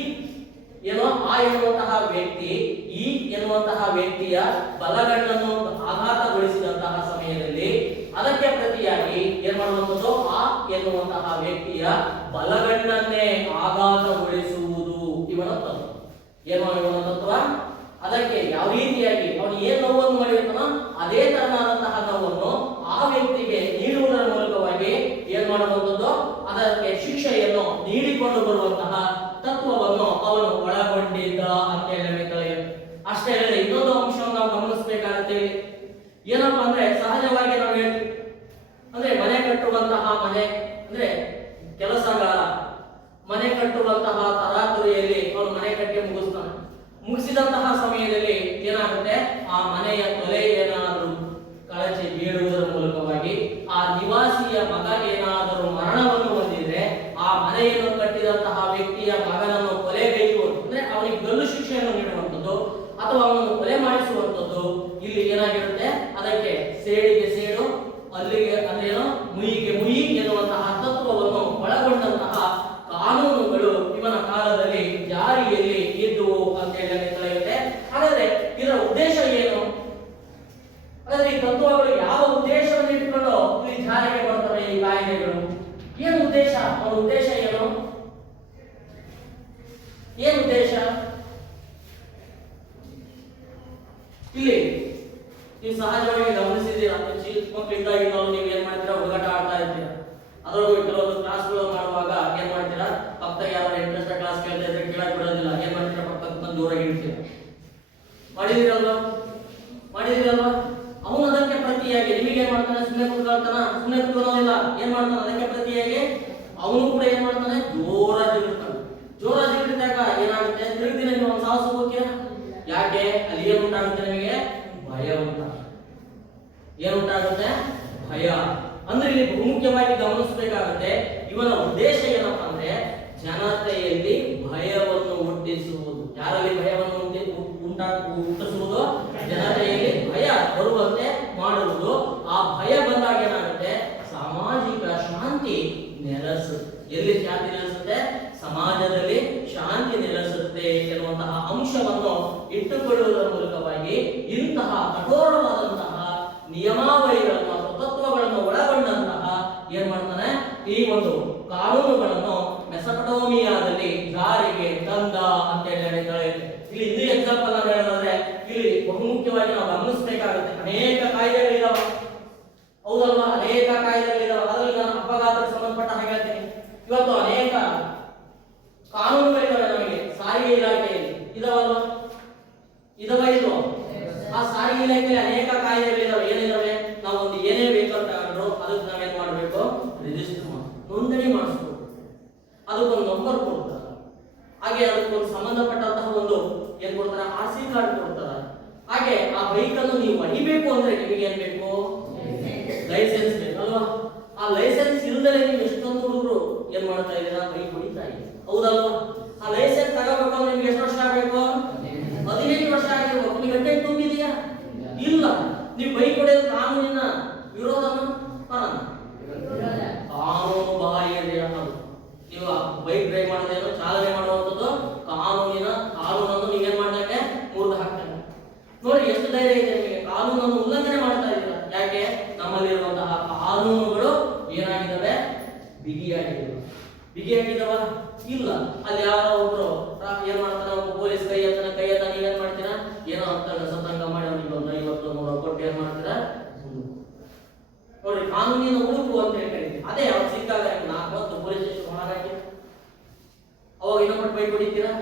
ಏನೋ ಆ ಎನ್ನುವಂತಹ ವ್ಯಕ್ತಿ ಈ ಎನ್ನುವಂತಹ ವ್ಯಕ್ತಿಯ ಬಲಗಣ್ಣನ್ನು ಆಘಾತಗೊಳಿಸಿದಂತಹ ಸಮಯದಲ್ಲಿ ಅದಕ್ಕೆ ಪ್ರತಿಯಾಗಿ ಏನ್ ಮಾಡುವಂಥದ್ದು? ಆ ಎನ್ನುವಂತಹ ವ್ಯಕ್ತಿಯ ಬಲಗಣ್ಣನ್ನೇ ಆಘಾತಗೊಳಿಸುವುದು ಇವನ ತತ್ವ. ಏನೋ ಇವನ ತತ್ವ. ಅದಕ್ಕೆ ಯಾವ ರೀತಿಯಾಗಿ ಅವನು ಏನ್ ನೋವನ್ನು ಮಾಡಿರ್ತಾನೋ ಅದೇ ತರನಾದಂತಹ ನೋವನ್ನು ಆ ವ್ಯಕ್ತಿಗೆ ನೀಡುವುದರ ಮೂಲಕವಾಗಿ ಏನ್ ಮಾಡುವಂಥದ್ದು? ಅದಕ್ಕೆ ಶಿಕ್ಷೆಯನ್ನು ನೀಡಿಕೊಂಡು ಬರುವಂತಹ ತತ್ವವನ್ನು ಅವನು ಒಳಗೊಂಡಿದ್ದ ಅಂತ ಹೇಳಬೇಕಾಗಿದೆ. ಅಷ್ಟೇ ಅಲ್ಲದೆ ಇನ್ನೊಂದು ಅಂಶವನ್ನು ನಾವು ಗಮನಿಸಬೇಕಾಗುತ್ತೆ. ಏನಪ್ಪಾ ಅಂದ್ರೆ ಸಹಜವಾಗಿ ನಾವು ಹೇಳ್ತೀವಿ ಅಂದ್ರೆ ಮನೆ ಕಟ್ಟುವಂತಹ ಮನೆ ಅಂದ್ರೆ ಕೆಲಸಗಾರ ಮನೆ ಕಟ್ಟುವಂತಹ ತರಾತುರಿಯಲ್ಲಿ ಅವನು ಮನೆ ಕಟ್ಟಿ ಮುಗಿಸ್ತಾನೆ. ಮುಗಿಸಿದಂತಹ ಸಮಯದಲ್ಲಿ ಏನಾಗುತ್ತೆ? ಆ ಮನೆಯ ತೊಲೆ ಏನಾದರೂ ಕಳಚಿ ಬೀಳುವುದರ ಮೂಲಕವಾಗಿ ಆ ನಿವಾಸಿಯ ಮಗ ಏನಾದರೂ ಮರಣವನ್ನು ಹೊಂದಿದ್ರೆ ಆ ಮನೆಯನ್ನು ಕಟ್ಟಿದಂತಹ ವ್ಯಕ್ತಿಯ ಮಗನನ್ನು ಕೊಲೆಗೈಯುವುದು ಅಂದ್ರೆ ಅವನಿಗೆ ಗಲ್ಲು ಶಿಕ್ಷೆಯನ್ನು ನೀಡುವಂಥದ್ದು ಅಥವಾ ಅವನನ್ನು ಕೊಲೆ ಮಾಡಿಸುವಂಥದ್ದು ಇಲ್ಲಿ ಏನಾಗಿರುತ್ತೆ? ಅದಕ್ಕೆ ಸೇಡಿಗೆ ಸೇಡು, ಹಲ್ಲಿಗೆ ಅಂದ್ರೇನು? ಮುಯ್ಯಿಗೆ ಮುಯ್ಯಿ ಎನ್ನುವಂತಹ ತತ್ವವನ್ನು ಒಳಗೊಂಡಂತಹ ಕಾನೂನುಗಳು ಇವನ ಕಾಲದಲ್ಲಿ ಜಾರಿಯಲ್ಲಿ ಇದ್ದುವು ಅಂತ ಹೇಳಲಾಗಿದೆ. ಹಾಗಾದ್ರೆ ಇದರ ಉದ್ದೇಶ ಏನು? ಹಾಗಾದ್ರೆ ಈ ತತ್ವಗಳು ಯಾವ ಉದ್ದೇಶವನ್ನು ಇಟ್ಟುಕೊಂಡು ಇಲ್ಲಿ ಜಾರಿಗೆ ಬರ್ತವೆ ಈ ಕಾಯ್ದೆಗಳು? ಏನು ಉದ್ದೇಶ? ಅವರ ಉದ್ದೇಶ ಏನು? ಏನು ಉದ್ದೇಶ? ಇಲ್ಲಿ ನೀವು ಸಹಜವಾಗಿ ಗಮನಿಸಿದ್ದೀರಾ, ಚಿಕ್ಕ ಮಕ್ಕಳಿಂದಾಗಿ ನೀವು ಏನ್ ಮಾಡ್ತೀರಾ, ಹುಡುಗಾಟ ಆಡ್ತಾ ಇರ್ತೀರಾ. ಅದರೊಳಗೆ ಕೆಲವೊಂದು ಕ್ಲಾಸ್ಗಳು ಮಾಡುವಾಗ ಏನ್ ಮಾಡ್ತೀರಾ, ಪಕ್ಕದಾಗ ಯಾರು ಇಂಟ್ರೆಸ್ಟ್ ಕ್ಲಾಸ್ ಕೇಳ್ತಾ ಇದ್ರೆ ಕೇಳಕ್ ಬಿಡೋದಿಲ್ಲ, ಏನ್ ಮಾಡ್ತೀರಾ, ಪಕ್ಕದ ಜೋರಾಗಿ ಇಡ್ತೀರಾ. ಮಾಡಿದಿರಲ್ವಾ? ಅವನು ಅದಕ್ಕೆ ಪ್ರತಿಯಾಗಿ ನಿಮಗೆ ಏನ್ ಮಾಡ್ತಾನೆ, ಸುಮ್ಮನೆ ಕೂತ್ಕೊಳ್ಳೋದಿಲ್ಲ, ಏನ್ ಮಾಡ್ತಾನೆ, ಅದಕ್ಕೆ ಪ್ರತಿಯಾಗಿ ಅವನು ಕೂಡ ಏನ್ ಮಾಡ್ತಾನೆ, ಜೋರಾಗಿ ಜಿಗಿದಾಗ ಏನಾಗುತ್ತೆ, ತಿರುಗಿದಿನ ನೀವು ಒಂದು ಸಾಹಸ ಹೋಗ್ತೀರಾ. ಯಾಕೆ? ಅಲ್ಲಿ ಏನ್ ಉಂಟಾಗುತ್ತೆ, ನಿಮಗೆ ಭಯ ಉಂಟಾಗುತ್ತೆ. ಏನುಂಟಾಗುತ್ತೆ? ಭಯ. ಅಂದ್ರೆ ಇಲ್ಲಿ ಬಹುಮುಖ್ಯವಾಗಿ ಗಮನಿಸಬೇಕಾಗುತ್ತೆ, ಇವನ ಉದ್ದೇಶ ಏನಪ್ಪಾ ಅಂದ್ರೆ ಜನತೆಯಲ್ಲಿ ಭಯವನ್ನು ಹುಟ್ಟಿಸುವುದು. ಯಾರಲ್ಲಿ ಭಯವನ್ನು ಹುಟ್ಟಿಸುವುದು? ಜನತೆಯಲ್ಲಿ ಭಯ ಬರುವಂತೆ ಮಾಡುವುದು. ಆ ಭಯ ಬಂದಾಗ ಏನಾಗುತ್ತೆ, ಸಾಮಾಜಿಕ ಶಾಂತಿ ನೆಲೆಸುತ್ತೆ. ಎಲ್ಲಿ ಶಾಂತಿ ನೆಲೆಸುತ್ತೆ? ಸಮಾಜದಲ್ಲಿ ಶಾಂತಿ ನೆಲೆಸುತ್ತೆ ಎನ್ನುವಂತಹ ಅಂಶವನ್ನು ಇಟ್ಟುಕೊಳ್ಳುವುದರ ಮೂಲಕವಾಗಿ ಇಂತಹ ಕಠೋರವಾದಂತಹ ನಿಯಮಾವಳಿಗಳನ್ನು ಅಥವಾ ತತ್ವಗಳನ್ನು ಒಳಗೊಂಡಂತಹ ಏನ್ ಮಾಡ್ತಾನೆ, ಈ ಒಂದು ಕಾನೂನುಗಳನ್ನು ಮೆಸೊಪಟೋಮಿಯಾದಲ್ಲಿ ಜಾರಿಗೆ ತಂದ ಅಂತ ಹೇಳಿ ಇಲ್ಲಿ ಹಿಂದಿ ಎಕ್ಸಾಂಪಲ್ ನಾವು ಹೇಳೋದಾದ್ರೆ ಇಲ್ಲಿ ಬಹುಮುಖ್ಯವಾಗಿ ನಾವು ಗಮನಿಸಬೇಕಾಗುತ್ತೆ, ಅನೇಕ ಕಾಯ್ದೆಗಳಿದಾವೆ, ಹೌದಲ್ವಾ? ಅನೇಕ ಕಾಯ್ದೆಗಳಿದಾವೆ. ಅದರಲ್ಲಿ ನಾನು ಅಪಘಾತಕ್ಕೆ ಸಂಬಂಧಪಟ್ಟ ಹಾಗೆ ಹೇಳ್ತೀನಿ. ಇವತ್ತು ಅನೇಕ ಕಾನೂನುಗಳಿದಾವೆ ನಮಗೆ ಸಾರಿಗೆ ಇಲಾಖೆಯಲ್ಲಿ, ಇದಾವಲ್ವಾ? ಇದು ಆ ಸಾರಿಗೆ ಇಲಾಖೆಯಲ್ಲಿ ಅನೇಕ ಕಾಯ್ದೆಗಳಿದಾವೆ. ಏನಿದಾವೆ? ನಾವು ಒಂದು ಏನೇ ವೆಹಿಕಲ್ ತಗೊಂಡ್ರು ಅದಕ್ಕೆ ನಾವೇನ್ ಮಾಡಬೇಕು, ರಿಜಿಸ್ಟರ್ ನೋಂದಣಿ ಮಾಡಿಸ್ಬೇಕು. ಅದಕ್ಕೊಂದು ನಂಬರ್ ಕೊಡ್ತಾರೆ, ಹಾಗೆ ಅದಕ್ಕೊಂದು ಸಂಬಂಧಪಟ್ಟಂತಹ ಒಂದು ಏನ್ ಕೊಡ್ತಾರೆ, RC ಕಾರ್ಡ್ ಕೊಡ್ತಾರೆ. ಹಾಗೆ ಆ ವೆಹಿಕಲ್ ನೀವು ಹೊಡಿಬೇಕು ಅಂದ್ರೆ ನಿಮಗೆ ಏನ್ ಬೇಕು, ಲೈಸೆನ್ಸ್ ಬೇಕು ಅಲ್ವಾ? ಆ ಲೈಸೆನ್ಸ್ ಇಲ್ಲದೆ ನೀವು ಎಷ್ಟೊಂದು ಹುಡುಗರು ಏನ್ ಮಾಡ್ತಾ ಇದ್ದೀರಾ, ಬೈಕ್ ಹೊಡಿತಾ ಇದ್ದೀರಾ, ಹೌದಲ್ವಾ? ಆ ಲೈಸೆನ್ಸ್ ತಗೋಬೇಕು ಅಂದ್ರೆ ನಿಮ್ಗೆ ಎಷ್ಟು ವರ್ಷ ಆಗಬೇಕು? 18 ವರ್ಷ ಆಗಿರ್ಬೇಕು. ನೀವು 18 ತುಂಬಿದೆಯಾ? ಇಲ್ಲ. ನೀವು ಬೈಕ್ ಹೊಡೆಯೋದು ಕಾನೂನಿನ ವಿರೋಧನ ಕಾನೂನು ಬಾಹಿರ. ನೀವು ಬೈಕ್ ಡ್ರೈವ್ ಮಾಡೋದೇನೋ ಚಾಲನೆ ಮಾಡುವಂಥದ್ದು ಕಾನೂನನ್ನು ನೀವೇನ್ ಮಾಡ್ದಂಗೆ ಮುರಿದು ಹಾಕ್ತಾರೆ. ನೋಡಿ ಎಷ್ಟು ಧೈರ್ಯ ಇದೆ ನಿಮಗೆ, ಕಾನೂನನ್ನು ಉಲ್ಲಂಘನೆ ಮಾಡ್ತಾ ಇದ್ದೀರಾ. ಯಾಕೆ? ನಮ್ಮಲ್ಲಿರುವಂತಹ ಕಾನೂನುಗಳು ಏನಾಗಿದ್ದಾವೆ, ಬಿಗಿಯಾಗಿದ್ದಾವ? ಇಲ್ಲ. ಅಲ್ಲಿ ಯಾರೋ ಒಬ್ರು ಏನ್ ಮಾಡ್ತಾರ, ಒಬ್ಬ ಪೊಲೀಸ್ ಕೈ ಎತ್ತ ನೀವೇನ್ ಮಾಡ್ತೀರಾ, ಏನೋ ಅಂತ ಸತಂಗ ಮಾಡಿ ಅವನಿಗೆ ಒಂದು 50-100 ಕೊಟ್ಟು ಏನ್ ಮಾಡ್ತೀರಾ. ನೋಡಿ, ಕಾನೂನಿನ ಉಳುಕು ಅಂತ ಹೇಳ್ತೀವಿ. ಅದೇ ಅವ್ರು ಸಿಕ್ಕಾಗ 4 ಹೊತ್ತು ಪೊಲೀಸ್ ಸ್ಟೇಷನ್ ಒಳಗಾಕಿ ಅವಾಗ ಇನ್ನೊಬ್ಬರು ಬೈಕ್ ಹೊಡಿತೀರಾ?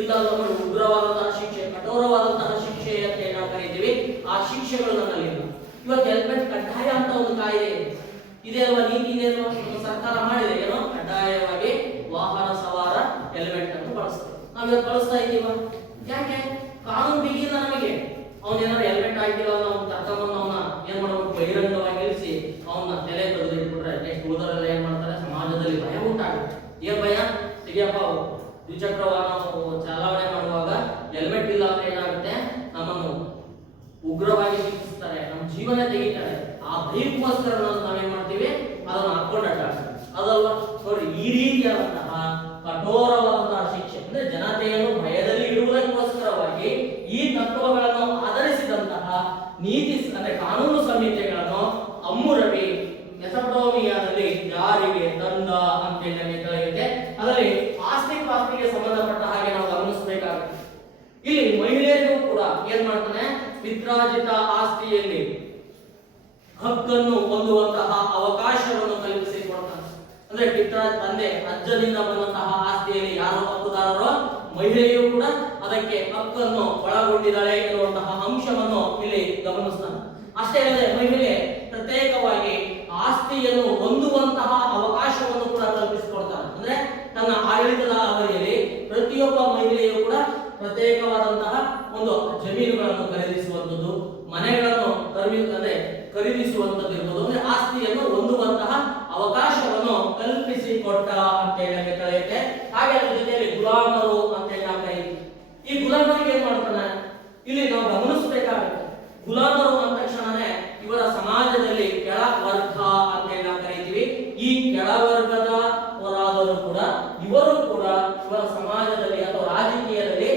ಇಲ್ಲ. ನೋಡಿ, ಉಗ್ರವಾದಂತಹ ಶಿಕ್ಷೆ, ಕಠೋರವಾದಂತಹ ಶಿಕ್ಷೆ ಅಂತ ನಾವು ಕರೀತೀವಿ. ಆ ಶಿಕ್ಷೆಗಳು ನಮ್ಮಲ್ಲಿ ಇಲ್ಲ. ಇವತ್ತು ಹೆಲ್ಮೆಟ್ ಕಡ್ಡಾಯ ಅಂತ ಒಂದು ಕಾಯ್ದೆ ಇದೆ ಅಲ್ವಾ, ನೀತಿ ಇದೆ ಅಲ್ವಾ, ಸರ್ಕಾರ ಮಾಡಿದೆ. ಏನೋ ಕಡ್ಡಾಯವಾಗಿ ವಾಹನ ಸವಾರ ಹೆಲ್ಮೆಟ್ ಅನ್ನು ಬಳಸ್ತಾರೆ. ನಾವಿವತ್ತು ಬಳಸ್ತಾ ಇದ್ದೀವ? ಯಾಕೆ? ಕಾನೂನು ಬಿಗಿಲ್ಲ ನಮಗೆ. ಅವನೇನಾದ್ರು ಹೆಲ್ಮೆಟ್ ಹಾಕಿಲ್ಲ, ನಾವು ಕರ್ಕೊಂಡ್ಬಂದು ಅವನ ಏನ್ ಮಾಡ್ಬೇಕು, ಬಹಿರಂಗವಾಗಿ ನಿಲ್ಲಿಸಿ ಅವನ ತಲೆ ತೆಗೆದಿಟ್ಬಿಟ್ರೆ ನೆಕ್ಸ್ಟ್ ಉಳಿದವರೆಲ್ಲ ಏನ್ ಮಾಡ್ತಾರೆ, ಸಮಾಜದಲ್ಲಿ ಭಯ ಉಂಟಾಗುತ್ತೆ. ಏನ್ ಭಯ? ತೆಗಿಯಪ್ಪ, ದ್ವಿಚಕ್ರ ವಾಹನ ಚಾಲನೆ ಮಾಡುವಾಗ ಹೆಲ್ಮೆಟ್ ಇಲ್ಲ ಅಂದ್ರೆ ಏನಾಗುತ್ತೆ, ನಮ್ಮನ್ನು ಉಗ್ರವಾಗಿ ಶಿಕ್ಷಿಸ್ತಾರೆ, ನಮ್ಮ ಜೀವನ ತೆಗಿತಾರೆ. ಆ ಭಯಕ್ಕೋಸ್ಕರ ನಾವೇನ್ ಮಾಡ್ತೀವಿ, ಅದನ್ನು ಹಾಕೊಂಡು ಅಡ್ಡಾಡ್ತೀವಿ, ಅದಲ್ವಾ? ನೋಡಿ, ಈ ರೀತಿಯಾದಂತಹ ಕಠೋರವಾದಂತಹ ಶಿಕ್ಷೆ ಅಂದ್ರೆ ಜನತೆಯನ್ನು ಭಯದಲ್ಲಿ ಇಡುವುದಕ್ಕೋಸ್ಕರವಾಗಿ ಈ ತತ್ವಗಳನ್ನು ಆಧರಿಸಿದಂತಹ ನೀತಿ ಅಂದ್ರೆ ಕಾನೂನು ಸಂಹಿತೆಗಳನ್ನು ಹಮ್ಮುರಬಿ ಮೆಸೊಪಟೋಮಿಯಾದಲ್ಲಿ ಜಾರಿಗೆ ತಂದ ಅಂತ ಹೇಳಿ ಅದರಲ್ಲಿ ಆಸ್ತಿಗೆ ಸಂಬಂಧಪಟ್ಟ ಹಾಗೆ ನಾವು ಗಮನಿಸಬೇಕಾಗುತ್ತೆ. ಇಲ್ಲಿ ಮಹಿಳೆಯರಿಗೂ ಕೂಡ ಏನ್ ಮಾಡ್ತಾನೆ, ಪಿತ್ರಾರ್ಜಿತ ಆಸ್ತಿಯಲ್ಲಿ ಹಕ್ಕನ್ನು ಹೊಂದುವಂತಹ ಅವಕಾಶವನ್ನು ಕಲ್ಪಿಸಿಕೊಡ್ತಾನೆ. ಅಂದ್ರೆ ತಂದೆ ಅಜ್ಜನಿಂದ ಬಂದಂತಹ ಆಸ್ತಿಯಲ್ಲಿ ಯಾರು ಹಕ್ಕುದಾರರೋ ಮಹಿಳೆಯು ಕೂಡ ಅದಕ್ಕೆ ಹಕ್ಕನ್ನು ಒಳಗೊಂಡಿದ್ದಾಳೆ ಎನ್ನುವಂತಹ ಅಂಶವನ್ನು ಇಲ್ಲಿ ಗಮನಿಸ್ತಾನೆ. ಅಷ್ಟೇ ಅಲ್ಲದೆ ಮಹಿಳೆ ಪ್ರತ್ಯೇಕವಾಗಿ ಆಸ್ತಿಯನ್ನು ಹೊಂದುವಂತಹ ಅವಕಾಶವನ್ನು ಕೂಡ ಕಲ್ಪಿಸಿಕೊಡ್ತಾನೆ. ಅಂದ್ರೆ ತನ್ನ ಆಡಳಿತದ ಅವಧಿಯಲ್ಲಿ ಪ್ರತಿಯೊಬ್ಬ ಮಹಿಳೆಯು ಕೂಡ ಪ್ರತ್ಯೇಕವಾದಂತಹ ಒಂದು ಜಮೀನುಗಳನ್ನು ಖರೀದಿಸುವಂಥದ್ದು, ಮನೆಗಳನ್ನು ಖರೀದಿಸುವಂಥದ್ದು ಇರ್ಬೋದು. ಅಂದ್ರೆ ಆಸ್ತಿಯನ್ನು ಹೊಂದುವಂತಹ ಅವಕಾಶವನ್ನು ಕಲ್ಪಿಸಿಕೊಟ್ಟ ಅಂತ ಹೇಳಕ್ಕೆ. ಹಾಗೆ ಅದರ ಜೊತೆಯಲ್ಲಿ ಗುಲಾಮರು ಅಂತ ಹೇಳಿ ಈ ಗುಲಾಮರಿಗೆ ಏನ್ ಮಾಡ್ತಾನೆ, ಇಲ್ಲಿ ನಾವು ಗಮನಿಸಬೇಕಾಗುತ್ತೆ. ಗುಲಾಮರು ಅಂದ ತಕ್ಷಣನೇ ಇವರ ಸಮಾಜದಲ್ಲಿ ಕೆಳ ವರ್ಗ ಅಂತ ಹೇಳಿ ನಾವು ಕರೀತೀವಿ. ಈ ಕೆಳವರ್ಗದ ಹೋರಾದರೂ ಕೂಡ ಇವರು ಕೂಡ ಇವರ ಸಮಾಜದಲ್ಲಿ ಅಥವಾ ರಾಜಕೀಯದಲ್ಲಿ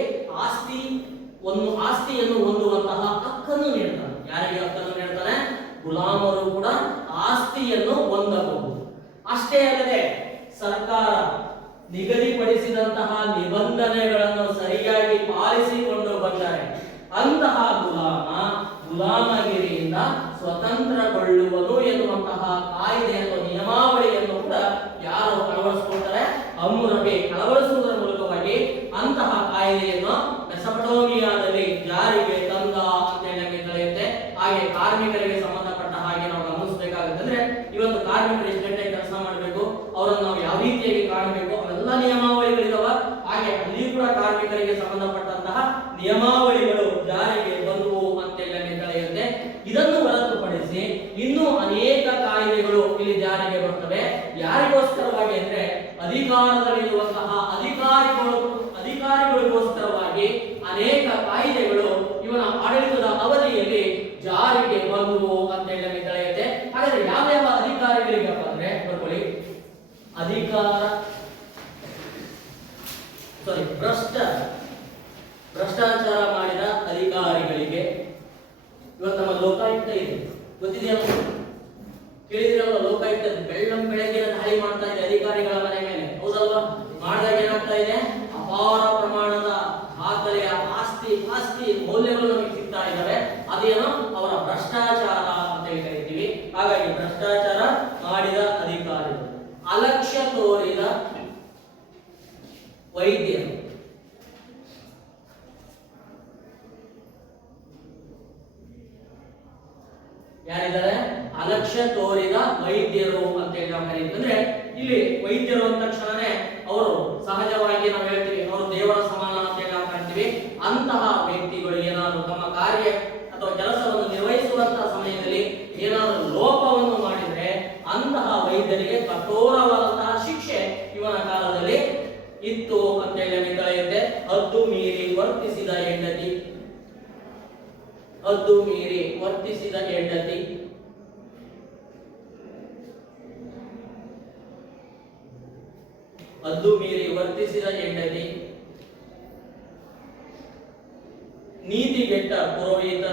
ಆಸ್ತಿಯನ್ನು ಹೊಂದುವಂತಹ ಹಕ್ಕನ್ನು ನೀಡ್ತಾನೆ. ಯಾರಿಗೆ ಹಕ್ಕನ್ನು ನೀಡ್ತಾನೆ? ಗುಲಾಮರು ಕೂಡ ಆಸ್ತಿಯನ್ನು ಹೊಂದಬಹುದು. ಅಷ್ಟೇ ಅಲ್ಲದೆ ಸರ್ಕಾರ ನಿಗದಿಪಡಿಸಿದಂತಹ ನಿಬಂಧನೆಗಳನ್ನು ಸರಿಯಾಗಿ ಪಾಲಿಸಿಕೊಂಡು ಬಂದರೆ ಅಂತಹ ಗುಲಾಮಗಿರಿಯಿಂದ ಸ್ವತಂತ್ರಗೊಳ್ಳುವನು ಎನ್ನುವಂತಹ ಕಾಯ್ದೆ ಅಥವಾ ನಿಯಮಾವಳಿಯನ್ನು ಕೂಡ ಯಾರು ಅಳವಡಿಸಿಕೊಳ್ತಾರೆ? ಹಮ್ಮುರಬಿ ಅಳವಡಿಸುವುದರ ಮೂಲಕವಾಗಿ ಅಂತಹ ಕಾಯ್ದೆಯನ್ನು ಮೆಸೊಪಟೋಮಿಯಾದಲ್ಲಿ ಜಾರಿಗೆ ತಂದ ಅಂತೇಳಿ ನಮಗೆ ತಿಳಿಯುತ್ತೆ. ಹಾಗೆ ಕಾರ್ಮಿಕರಿಗೆ ಸಂಬಂಧಪಟ್ಟ ಹಾಗೆ ನಾವು ಗಮನಿಸಬೇಕಾಗುತ್ತೆ. ಅಂದ್ರೆ ಇವತ್ತು ಕಾರ್ಮಿಕರು ಎಷ್ಟು ಗಂಟೆ ಕೆಲಸ ಮಾಡಬೇಕು, ಅವರನ್ನು ನಾವು ಯಾವ ರೀತಿಯಾಗಿ ಕಾಣಬೇಕು, ಅವೆಲ್ಲ ನಿಯಮಾವಳಿಗಳಿದಾವ. ಹಾಗೆ ಅಲ್ಲಿ ಕೂಡ ಕಾರ್ಮಿಕರಿಗೆ ಸಂಬಂಧಪಟ್ಟಂತಹ ನಿಯಮಾವಳಿಗಳು ಜಾರಿಗೆ ಬಂದವು ಅಂತೇಳಿ ನಮಗೆ ತಿಳಿಯುತ್ತೆ. ಇದನ್ನು ಹೊರತುಪಡಿಸಿ ಇನ್ನೂ ಅನೇಕ ಕಾಯ್ದೆಗಳು ಇಲ್ಲಿ ಜಾರಿಗೆ ಬರ್ತವೆ. ಯಾರಿಗೋಸ್ಕರವಾಗಿ ಅಂದ್ರೆ ಅಧಿಕಾರದಲ್ಲಿರುವಂತಹ ಅಧಿಕಾರಿಗಳಿಗೋಸ್ಕರವಾಗಿ ಅನೇಕ ಕಾಯ್ದೆಗಳು ಇವನ ಆಡಳಿತದ ಅವಧಿಯಲ್ಲಿ ಜಾರಿಗೆ ಬಂದವು ಅಂತೇಳಿ ನಮಗೆ ತಿಳಿಯುತ್ತೆ. ಹಾಗಾದ್ರೆ ಯಾವ್ಯಾವ ಅಧಿಕಾರಿಗಳಿಗಪ್ಪ ಅಂದ್ರೆ ಬರ್ಕೊಳ್ಳಿ, ಭ್ರಷ್ಟಾಚಾರ ಮಾಡಿದ ಅಧಿಕಾರಿಗಳಿಗೆ. ಇವತ್ತು ನಮ್ಮ ಲೋಕಾಯುಕ್ತ ಇದೆ, ಗೊತ್ತಿದೆಯಲ್ಲ, ಕೇಳಿದಿರಲ್ಲ? ಲೋಕಾಯುಕ್ತ ಬೆಳಗ್ಗೆ ದಾಳಿ ಮಾಡ್ತಾ ಇದೆ ಅಧಿಕಾರಿಗಳ ಮನೆ ಮೇಲೆ, ಹೌದಲ್ವಾ? ಮಾಡಿದಾಗ ಏನಾಗ್ತಾ ಇದೆ? ಅಪಾರ ಪ್ರಮಾಣದ ದಾಖಲೆಯ ಆಸ್ತಿ ಮೌಲ್ಯಗಳು ನಮಗೆ ಸಿಗ್ತಾ ಇದ್ದಾವೆ. ಅದೇನೋ ಅವರ ಭ್ರಷ್ಟಾಚಾರ ಅಂತ ಕರಿತೀವಿ. ಹಾಗಾಗಿ ಭ್ರಷ್ಟಾಚಾರ ಮಾಡಿದ ಅಧಿಕಾರಿಗಳು, ಅಲಕ್ಷ್ಯ ತೋರಿದ ವೈದ್ಯರು, ಯಾರಿದ್ದಾರೆ? ಅಲಕ್ಷ್ಯ ತೋರಿದ ವೈದ್ಯರು ಅಂತೇಳಿ ನಾವು ಕರೀತೀವಿ. ಅಂದ್ರೆ ಇಲ್ಲಿ ವೈದ್ಯರು ಅಂದ ತಕ್ಷಣನೇ ಅವರು ಸಹಜವಾಗಿ ನಾವು ಹೇಳ್ತೀವಿ ಅವರು ದೇವರ ಸಮಾನ ಅಂತೇಳಿ ನಾವು ಕಾಣ್ತೀವಿ. ಅಂತಹ ವ್ಯಕ್ತಿಗಳು ಏನಾದರೂ ತಮ್ಮ ಕಾರ್ಯ ಅಥವಾ ಕೆಲಸವನ್ನು ನಿರ್ವಹಿಸುವಂತಹ ಸಮಯದಲ್ಲಿ ಏನಾದರೂ ಲೋಪವನ್ನು ಮಾಡಿದ್ರೆ ಅಂತಹ ವೈದ್ಯರಿಗೆ ಕಠೋರವಾದಂತಹ ಶಿಕ್ಷೆ ಇವನ ಕಾಲದಲ್ಲಿ ಇತ್ತು ಅಂತೇಳಿ ನಮಗೆ ತಿಳಿಯುತ್ತೆ. ಹದ್ದು ಮೀರಿ ವರ್ತಿಸಿದ ಹೆಂಡತಿ, ಹದ್ದು ಮೀರಿ ವರ್ತಿಸಿದ ಹೆಂಡತಿ, ಹದ್ದು ಮೀರಿ ವರ್ತಿಸಿದ ಹೆಂಡತಿ, ನೀತಿಗೆಟ್ಟ ಪುರೋಹಿತ,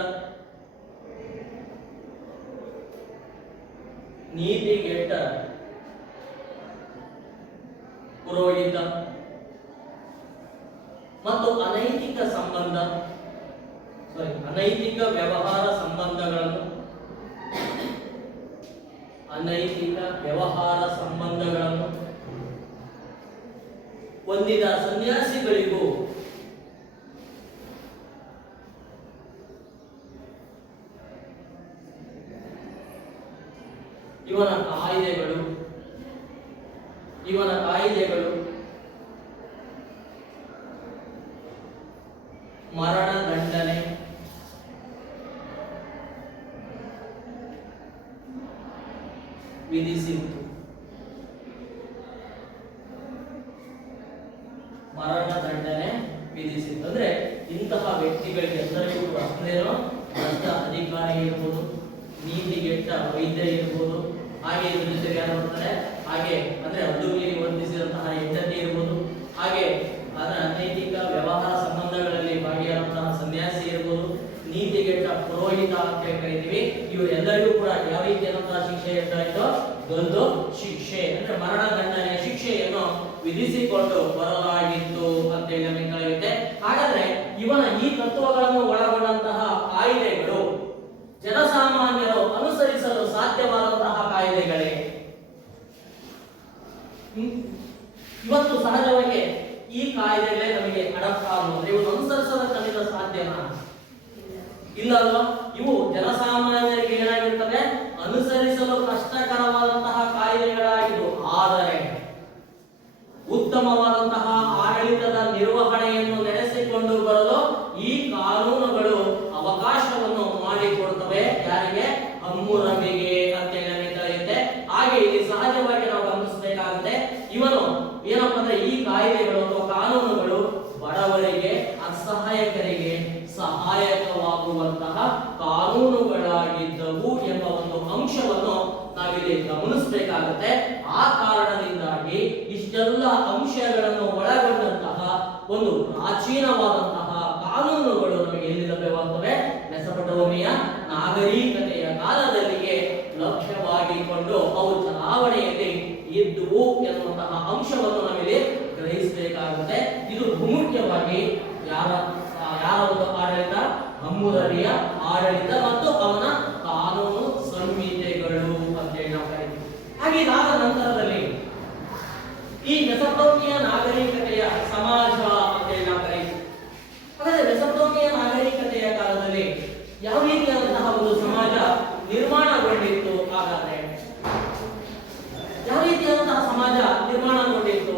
ನೀತಿಗೆಟ್ಟ ಪುರೋಹಿತ ಮತ್ತು ಅನೈತಿಕ ವ್ಯವಹಾರ ಸಂಬಂಧಗಳನ್ನು ಹೊಂದಿದ ಸನ್ಯಾಸಿಗಳಿಗೂ ಇವನ ಕಾಯ್ದೆಗಳು ಮರಣ ದಂಡನೆ, ವಿಧಿಸಿತ್ತು. ಮರಣ ದಂಡನೆ ವಿಧಿಸಿತ್ತು ಅಂದ್ರೆ ಇಂತಹ ವ್ಯಕ್ತಿಗಳಿಗೆ ಎಲ್ಲರಿಗೂ ಕೂಡ ಅಂದ್ರೇನು, ಭ್ರಷ್ಟ ಅಧಿಕಾರಿ ಇರ್ಬೋದು, ನೀತಿಗೆಟ್ಟ ವೈದ್ಯ ಇರ್ಬೋದು, ಹಾಗೆ ಇದ್ರ ಜೊತೆಗೆ ಯಾರು ಬರ್ತಾರೆ, ಹಾಗೆ ಅಂದ್ರೆ ಹದ್ದು ಮೀರಿ ವರ್ತಿಸಿದಂತಹ ಹೆಂಡತಿ ಇರ್ಬೋದು, ಹಾಗೆ ಅದರ ಅನೈತಿಕ ವ್ಯವಹಾರ ಸಂಬಂಧಗಳಲ್ಲಿ ಭಾಗಿಯಾದಂತಹ ಸನ್ಯಾಸಿ ಇರ್ಬೋದು, ನೀತಿಗೆಟ್ಟ ಪುರೋಹಿತ ಅಂತ ಕರಿತೀವಿ. ಇವರೆಲ್ಲರಿಗೂ ಕೂಡ ಯಾವ ರೀತಿಯಾದಂತಹ ಶಿಕ್ಷೆ ಇರ್ತಾಯಿತೋ ಒಂದು ಶಿಕ್ಷೆ ಅಂದ್ರೆ ಮರಣ ದಂಡನೆ ಶಿಕ್ಷೆಯನ್ನು ವಿಧಿಸಿಕೊಂಡು ಬರಲಾಗಿತ್ತು ಅಂತೇಳಿ ನಮಗೆ ತಿಳಿಯುತ್ತೆ. ಹಾಗಾದ್ರೆ ಇವನ ಈ ತತ್ವಗಳನ್ನು ಒಳಗೊಂಡಂತಹ ಕಾಯ್ದೆಗಳು ಜನಸಾಮಾನ್ಯರು ಅನುಸರಿಸಲು ಸಾಧ್ಯವಾದಂತಹ ಕಾಯ್ದೆಗಳೇ? ಇವತ್ತು ಸಹಜವಾಗಿ ಈ ಕಾಯ್ದೆಗಳೇ ನಮಗೆ ಅಡಪ್ಟ್ ಆಗುವುದು, ಇವನ್ನು ಅನುಸರಿಸಲು ಖಂಡಿತ ಸಾಧ್ಯನಾ? ಇಲ್ಲ ಅಲ್ವಾ? ಇವು ಜನಸಾಮಾನ್ಯರಿಗೆ ಏನಾಗಿರ್ತವೆ, ಅನುಸರಿಸಲು ಕಷ್ಟಕರವಾದಂತಹ ಕಾಯ್ದೆಗಳಾಗಿದ್ದು, ಆದರೆ ಉತ್ತಮವಾದಂತಹ ಆಡಳಿತದ ನಿರ್ವಹಣೆಯನ್ನು ನಡೆಸಿಕೊಂಡು ಬರಲು ಈ ಕಾನೂನುಗಳು ಅವಕಾಶವನ್ನು ಮಾಡಿಕೊಡ್ತವೆ. ಯಾರಿಗೆ? ಹಮ್ಮುರಬಿಗೆ ಅಂತೇಳಿ ನಮಗೆ ತಿಳಿಯುತ್ತೆ. ಹಾಗೆ ಇಲ್ಲಿ ಸಹಜವಾಗಿ ನಾವು ಗಮನಿಸಬೇಕಾಗುತ್ತೆ, ಇವನು ಏನಪ್ಪ ಅಂದ್ರೆ ಈ ಕಾಯ್ದೆಗಳು ಅಥವಾ ಕಾನೂನುಗಳು ಬಡವರಿಗೆ, ಅಸಹಾಯಕರಿಗೆ ಸಹಾಯಕವಾಗುವಂತಹ ಕಾನೂನುಗಳಾಗಿದ್ದವು ಎಂಬ ಒಂದು ಅಂಶವನ್ನು ನಾವಿಲ್ಲಿ ಗಮನಿಸಬೇಕಾಗುತ್ತೆ. ಆ ಕಾರಣದಿಂದಾಗಿ ಇಷ್ಟೆಲ್ಲ ಅಂಶಗಳನ್ನು ಒಳಗೊಂಡಂತಹ ಒಂದು ಪ್ರಾಚೀನವಾದಂತಹ ಕಾನೂನುಗಳು ನಮಗೆ ಎಲ್ಲಿ ಲಭ್ಯವಾಗುತ್ತವೆ? ಮೆಸೊಪಟೋಮಿಯ ನಾಗರಿಕತೆಯ ಕಾಲದಲ್ಲಿಗೆ ಲಭ್ಯವಾಗಿಕೊಂಡು ಅವು ಚಲಾವಣೆಯಲ್ಲಿ ಇದ್ದುವು ಎನ್ನುವಂತಹ ಅಂಶವನ್ನು ನಾವಿಲ್ಲಿ ಗ್ರಹಿಸಬೇಕಾಗುತ್ತೆ. ಇದು ಮುಖ್ಯವಾಗಿ ಯಾರ ಒಂದು ಆಡಳಿತ? ನಮ್ಮೂರರಿಯ ಆಡಳಿತ ಮತ್ತು ಅವನ ಕಾನೂನು ಸಂಹಿತೆಗಳು ಅಂತ ಹೇಳಿ ನಾವು ಕರೀತೀವಿ. ಹಾಗೆ ಇದಾದ ನಂತರದಲ್ಲಿ ಈ ಮೆಸೊಪೊಟೇಮಿಯಾ ನಾಗರಿಕತೆಯ ಸಮಾಜ ಅಂತ ಹೇಳಿ ನಾವು ಕರೀತೀವಿ. ಹಾಗಾದ್ರೆ ಮೆಸೊಪೊಟೇಮಿಯಾ ನಾಗರಿಕತೆಯ ಕಾಲದಲ್ಲಿ ಯಾವ ರೀತಿಯಾದಂತಹ ಒಂದು ಸಮಾಜ ನಿರ್ಮಾಣಗೊಂಡಿತ್ತು? ಹಾಗಾದ್ರೆ ಯಾವ ರೀತಿಯಾದಂತಹ ಸಮಾಜ ನಿರ್ಮಾಣಗೊಂಡಿತ್ತು?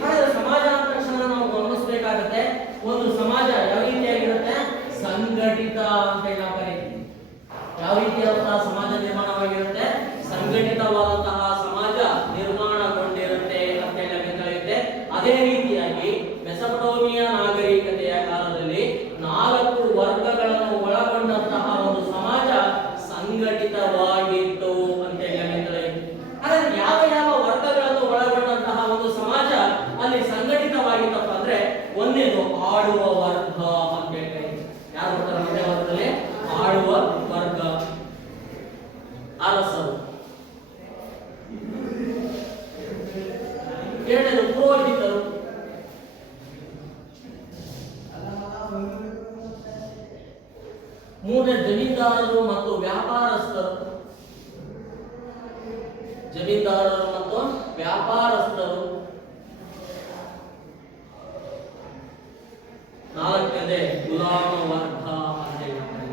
ಹಾಗಾದ್ರೆ ಸಮಾಜ ಅಂತ ತಕ್ಷಣ ನಾವು ಗಮನಿಸಬೇಕಾಗುತ್ತೆ, ಒಂದು ಸಮಾಜ ಯಾವ ರೀತಿಯಾಗಿರುತ್ತೆ? ಸಂಘಟಿತ ಅಂತ ಹೇಳಿ ನಾವು ಕರೀತೀವಿ. ಯಾವ ರೀತಿಯಾದಂತಹ ಸಮಾಜ ನಿರ್ಮಾಣವಾಗಿರುತ್ತೆ? ಸಂಘಟಿತವಾದಂತಹ ಸಮಾಜ ನಿರ್ಮಾಣಗೊಂಡಿರುತ್ತೆ ಅಂತ ಹೇಳಿ ಕರೆಯುತ್ತೆ. ಅದೇ ರೀತಿಯಾಗಿ ಮೆಸೊಪೊಟೇಮಿಯಾ ನಾಗರಿಕತೆಯ ಕಾಲದಲ್ಲಿ 4 ವರ್ಗಗಳನ್ನು ಒಳಗೊಂಡಂತಹ ಒಂದು ಸಮಾಜ ಸಂಘಟಿತವಾಗಿತ್ತು ಅಂತ ಹೇಳಿ ಕರೆಯುತ್ತೆ. ಹಾಗಾದ್ರೆ ಯಾವ ಯಾವ ವರ್ಗಗಳನ್ನು ಒಳಗೊಂಡಂತಹ ಒಂದು ಸಮಾಜ ಅಲ್ಲಿ ಸಂಘಟಿತವಾಗಿತ್ತಪ್ಪ ಅಂದ್ರೆ ಒಂದೇದು ಆಳುವ ವರ್ಗ ಅಂತ ಹೇಳಿ ಯಾರು ಬರ್ತಾರೆ ಮಧ್ಯಭಾಗದಲ್ಲಿ? ಆಳುವ ವರ್ಗ, ಅರಸರು. ಎರಡನೇದು ಪುರೋಹಿತರು. ಮೂರನೇ ಜಮೀನ್ದಾರರು ಮತ್ತು ವ್ಯಾಪಾರಸ್ಥರು. ಜಮೀನ್ದಾರರು ಮತ್ತು ವ್ಯಾಪಾರಸ್ಥರು. ನಾಲ್ಕನೇದೇ ಗುಲಾಮ ವರ್ಗ ಅಂತ ಹೇಳ್ತಾರೆ.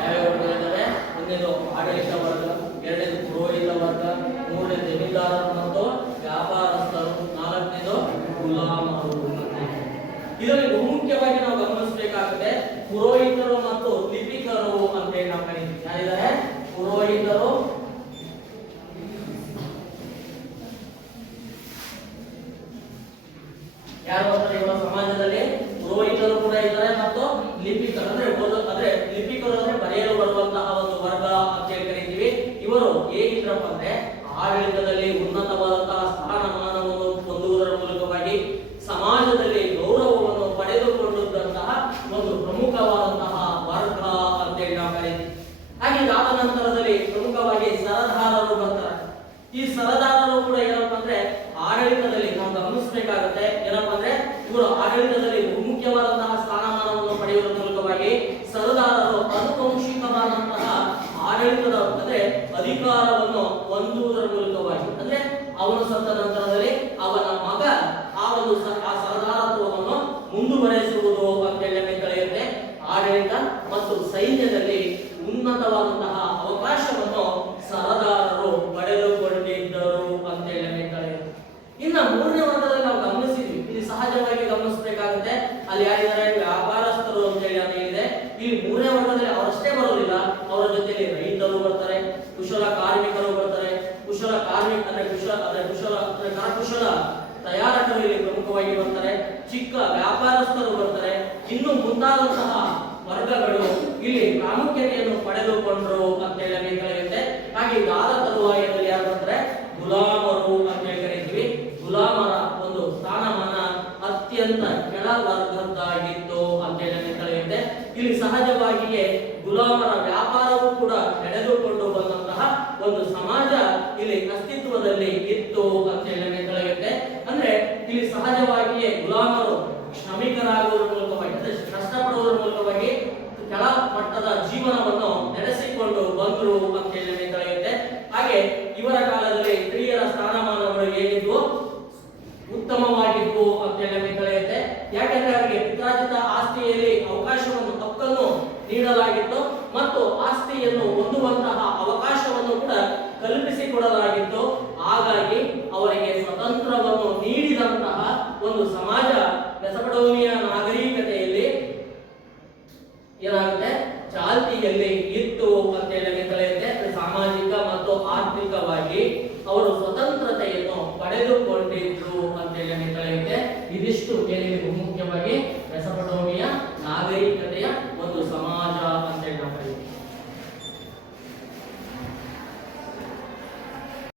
ಯಾವ್ಯಾವ ವರ್ಗಗಳಿದ್ದಾವೆ? ಒಂದನೇದು ಆಡಳಿತ ವರ್ಗ, ಎರಡನೇದು ಪುರೋಹಿತ ವರ್ಗ, ಮೂರನೇ ಜಮೀನ್ದಾರರು ಮತ್ತು ವ್ಯಾಪಾರಸ್ಥರು, ನಾಲ್ಕನೇದು ಗುಲಾಮರು. ಇದರಲ್ಲಿ ಬಹುಮುಖ್ಯವಾಗಿ ನಾವು ಗಮನಿಸಬೇಕಾಗುತ್ತೆ ಪುರೋಹಿತರು ಮತ್ತು ಲಿಪಿಕರು ಅಂತ ಹೇಳಿ ನಾವು ಕರೀತೀವಿ. ಯಾರಿದ್ದಾರೆ? ಪುರೋಹಿತರು ಯಾರು ಅಂತಾರೆ ಇವರ ಸಮಾಜದಲ್ಲಿ? ಪುರೋಹಿತರು ಕೂಡ ಇದ್ದಾರೆ ಮತ್ತು ಲಿಪಿಕರು ಅಂದ್ರೆ ಲಿಪಿಕರು ಅಂದ್ರೆ ಬರೆಯಲು ಬರುವಂತಹ ಒಂದು ವರ್ಗ ಅಂತ ಹೇಳಿ ಕರೀತೀವಿ. ಇವರು ಹೇಗಿದ್ರಪ್ಪ ಅಂದ್ರೆ ಆಡಳಿತದಲ್ಲಿ ಉನ್ನತವಾದಂತಹ ಸ್ಥಾನಮಾನವನ್ನು ಹೊಂದುವುದರ ಮೂಲಕವಾಗಿ ಸಮಾಜದಲ್ಲಿ ಗೌರವವನ್ನು ಪಡೆದುಕೊಂಡಿದ್ದಂತಹ ಒಂದು ಪ್ರಮುಖವಾದಂತಹ ವರ್ಗ ಅಂತ ಹೇಳಿ ನಾವು ಕರೀತೀವಿ. ಹಾಗೆ ಇದಾದ ನಂತರದಲ್ಲಿ ಪ್ರಮುಖವಾಗಿ ಸರದಾರರು ಬರ್ತಾರೆ. ಈ ಸರದಾರರು ಕೂಡ ಏನಪ್ಪ ಅಂದ್ರೆ ಆಡಳಿತದಲ್ಲಿ ನಾವು ಗಮನಿಸಬೇಕಾಗುತ್ತೆ. ಏನಪ್ಪ ಅಂದ್ರೆ ಇವರು ಆಡಳಿತದಲ್ಲಿ ಮುಖ್ಯವಾದಂತಹ ಸ್ಥಾನಮಾನವನ್ನು ಪಡೆಯುವುದರ ಮೂಲಕವಾಗಿ ಸರದಾರರು ಆನುವಂಶಿಕವಾದಂತಹ ಆಡಳಿತದ ಅಂದ್ರೆ ಅಧಿಕಾರವನ್ನು ಹೊಂದುವುದರ ಮೂಲಕವಾಗಿ ಅಂದ್ರೆ ಅವನು ಸತ್ತ ನಂತರದಲ್ಲಿ ಅವನ ಮಗ ಆ ಒಂದು ಆ ಸರದಾರತ್ವವನ್ನು ಮುಂದುವರೆಸುವುದು ಅಂತ ಹೇಳಿ ಕಳೆಯುತ್ತೆ. ಆಡಳಿತ ಮತ್ತು ಸೈನ್ಯದಲ್ಲಿ ಉನ್ನತವಾದಂತಹ ಅವಕಾಶವನ್ನು ಸರದಾರರು ಪಡೆದುಕೊಂಡಿದ್ದರು ಅಂತ ಹೇಳಿ ಕಳೆಯುತ್ತೆ. ಇನ್ನು ಮೂರನೇ ವರ್ಗದಲ್ಲಿ ನಾವು ಗಮನಿಸಿದ್ವಿ, ಇಲ್ಲಿ ಸಹಜವಾಗಿ ಗಮನಿಸಬೇಕಾಗುತ್ತೆ. ಅಲ್ಲಿ ಯಾರಿದ್ದಾರೆ? ವ್ಯಾಪಾರಸ್ಥರು ಅಂತ ಹೇಳಿ ಹೇಳಿದೆ. ಇಲ್ಲಿ ಮೂರನೇ ವರ್ಗದಲ್ಲಿ ಅವರಷ್ಟೇ ಬರೋದಿಲ್ಲ, ಅವರ ಜೊತೆಯಲ್ಲಿ ರೈತರು ಬರ್ತಾರೆ, ಕುಶಲ ಕಾರ್ಮಿಕರು ಬರ್ತಾರೆ. ಕುಶಲ ಕಾರ್ಮಿಕ ಅಂದ್ರೆ ಕರಕುಶಲ ತಯಾರಕರು ಇಲ್ಲಿ ಪ್ರಮುಖವಾಗಿ ಬರ್ತಾರೆ. ಚಿಕ್ಕ ವ್ಯಾಪಾರಸ್ಥರು ಬರ್ತಾರೆ. ಇನ್ನು ಮುಂತಾದಂತಹ ವರ್ಗಗಳು ಇಲ್ಲಿ ಪ್ರಾಮುಖ್ಯತೆಯನ್ನು ಪಡೆದುಕೊಂಡ್ರು ಅಂತ ಹೇಳಿ ಕರೆಯುತ್ತೆ. ಹಾಗೆ ಇದಾದ ತರುವಾಯದಲ್ಲಿ ಯಾರು ಬರ್ತಾರೆ? ಗುಲಾಮರು ಅಂತ ಹೇಳಿ ಕರೀತೀವಿ. ಗುಲಾಮರ ಒಂದು ಸ್ಥಾನಮಾನ ಅತ್ಯಂತ ಕೆಳವರ್ಗದ್ದಾಗಿತ್ತು ಅಂತ ಹೇಳಿ ಕರೆಯುತ್ತೆ. ಇಲ್ಲಿ ಸಹಜವಾಗಿಯೇ ಗುಲಾಮರ ವ್ಯಾಪಾರವೂ ಕೂಡ ನಡೆದುಕೊಂಡು ಬಂದಂತಹ ಒಂದು ಸಮಾಜ ಇಲ್ಲಿ ಅಸ್ತಿತ್ವದಲ್ಲಿ ಇತ್ತು ಅಂತ ಹೇಳಿ ಕರೆಯುತ್ತೆ. ಅಂದ್ರೆ ಇಲ್ಲಿ ಸಹಜವಾಗಿಯೇ ಗುಲಾಮರು ಶ್ರಮಿಕರಾಗುವುದರ ಮೂಲಕವಾಗಿ ಅಂದ್ರೆ ಕಷ್ಟಪಡುವುದರ ಮೂಲಕವಾಗಿ ಕೆಳ ಮಟ್ಟದ ಜೀವನವನ್ನು ನಡೆಸಿಕೊಂಡು ಬಂದರು ಅಂತ ಹೇಳಿ ಕರೆಯುತ್ತೆ. ಹಾಗೆ ಇವರ ಕಾಲದಲ್ಲಿ ಸ್ತ್ರೀಯರ ಸ್ಥಾನಮಾನಗಳು ಹೇಗಿದ್ವು? ಉತ್ತಮವಾಗಿದ್ವು ಅಂತ ಹೇಳಿ ಕರೆಯುತ್ತೆ. ಯಾಕೆಂದ್ರೆ ಅವರಿಗೆ ಪಿತ್ರಾರ್ಜಿತ ಆಸ್ತಿಯಲ್ಲಿ ಅವಕಾಶವನ್ನು ಹಕ್ಕನ್ನು ನೀಡಲಾಗಿತ್ತು ಮತ್ತು ಆಸ್ತಿಯನ್ನು ಹೊಂದುವಂತಹ ಅವಕಾಶವನ್ನು ಕೂಡ ಕಲ್ಪಿಸಿಕೊಡಲಾಗಿತ್ತು. ಹಾಗಾಗಿ ಅವರಿಗೆ ಸ್ವತಂತ್ರವನ್ನು ನೀಡಿದಂತಹ ಒಂದು ಸಮಾಜ ಮೆಸೊಪೊಟೇಮಿಯಾ ನಾಗರಿಕತೆಯಲ್ಲಿ ಏನಾಗುತ್ತೆ? ಚಾಲ್ತಿಯಲ್ಲಿ ಇತ್ತು ಅಂತ ಹೇಳಿ ಕಳೆಯುತ್ತೆ. ಸಾಮಾಜಿಕ ಮತ್ತು ಆರ್ಥಿಕವಾಗಿ ಅವರು ಸ್ವತಂತ್ರತೆಯನ್ನು ಪಡೆದುಕೊಂಡಿದ್ರು ಅಂತ ಹೇಳಿ ಕಳೆಯುತ್ತೆ. ಇದಿಷ್ಟು ಮುಖ್ಯವಾಗಿ ಮೆಸೊಪೊಟೇಮಿಯಾ ನಾಗರಿಕ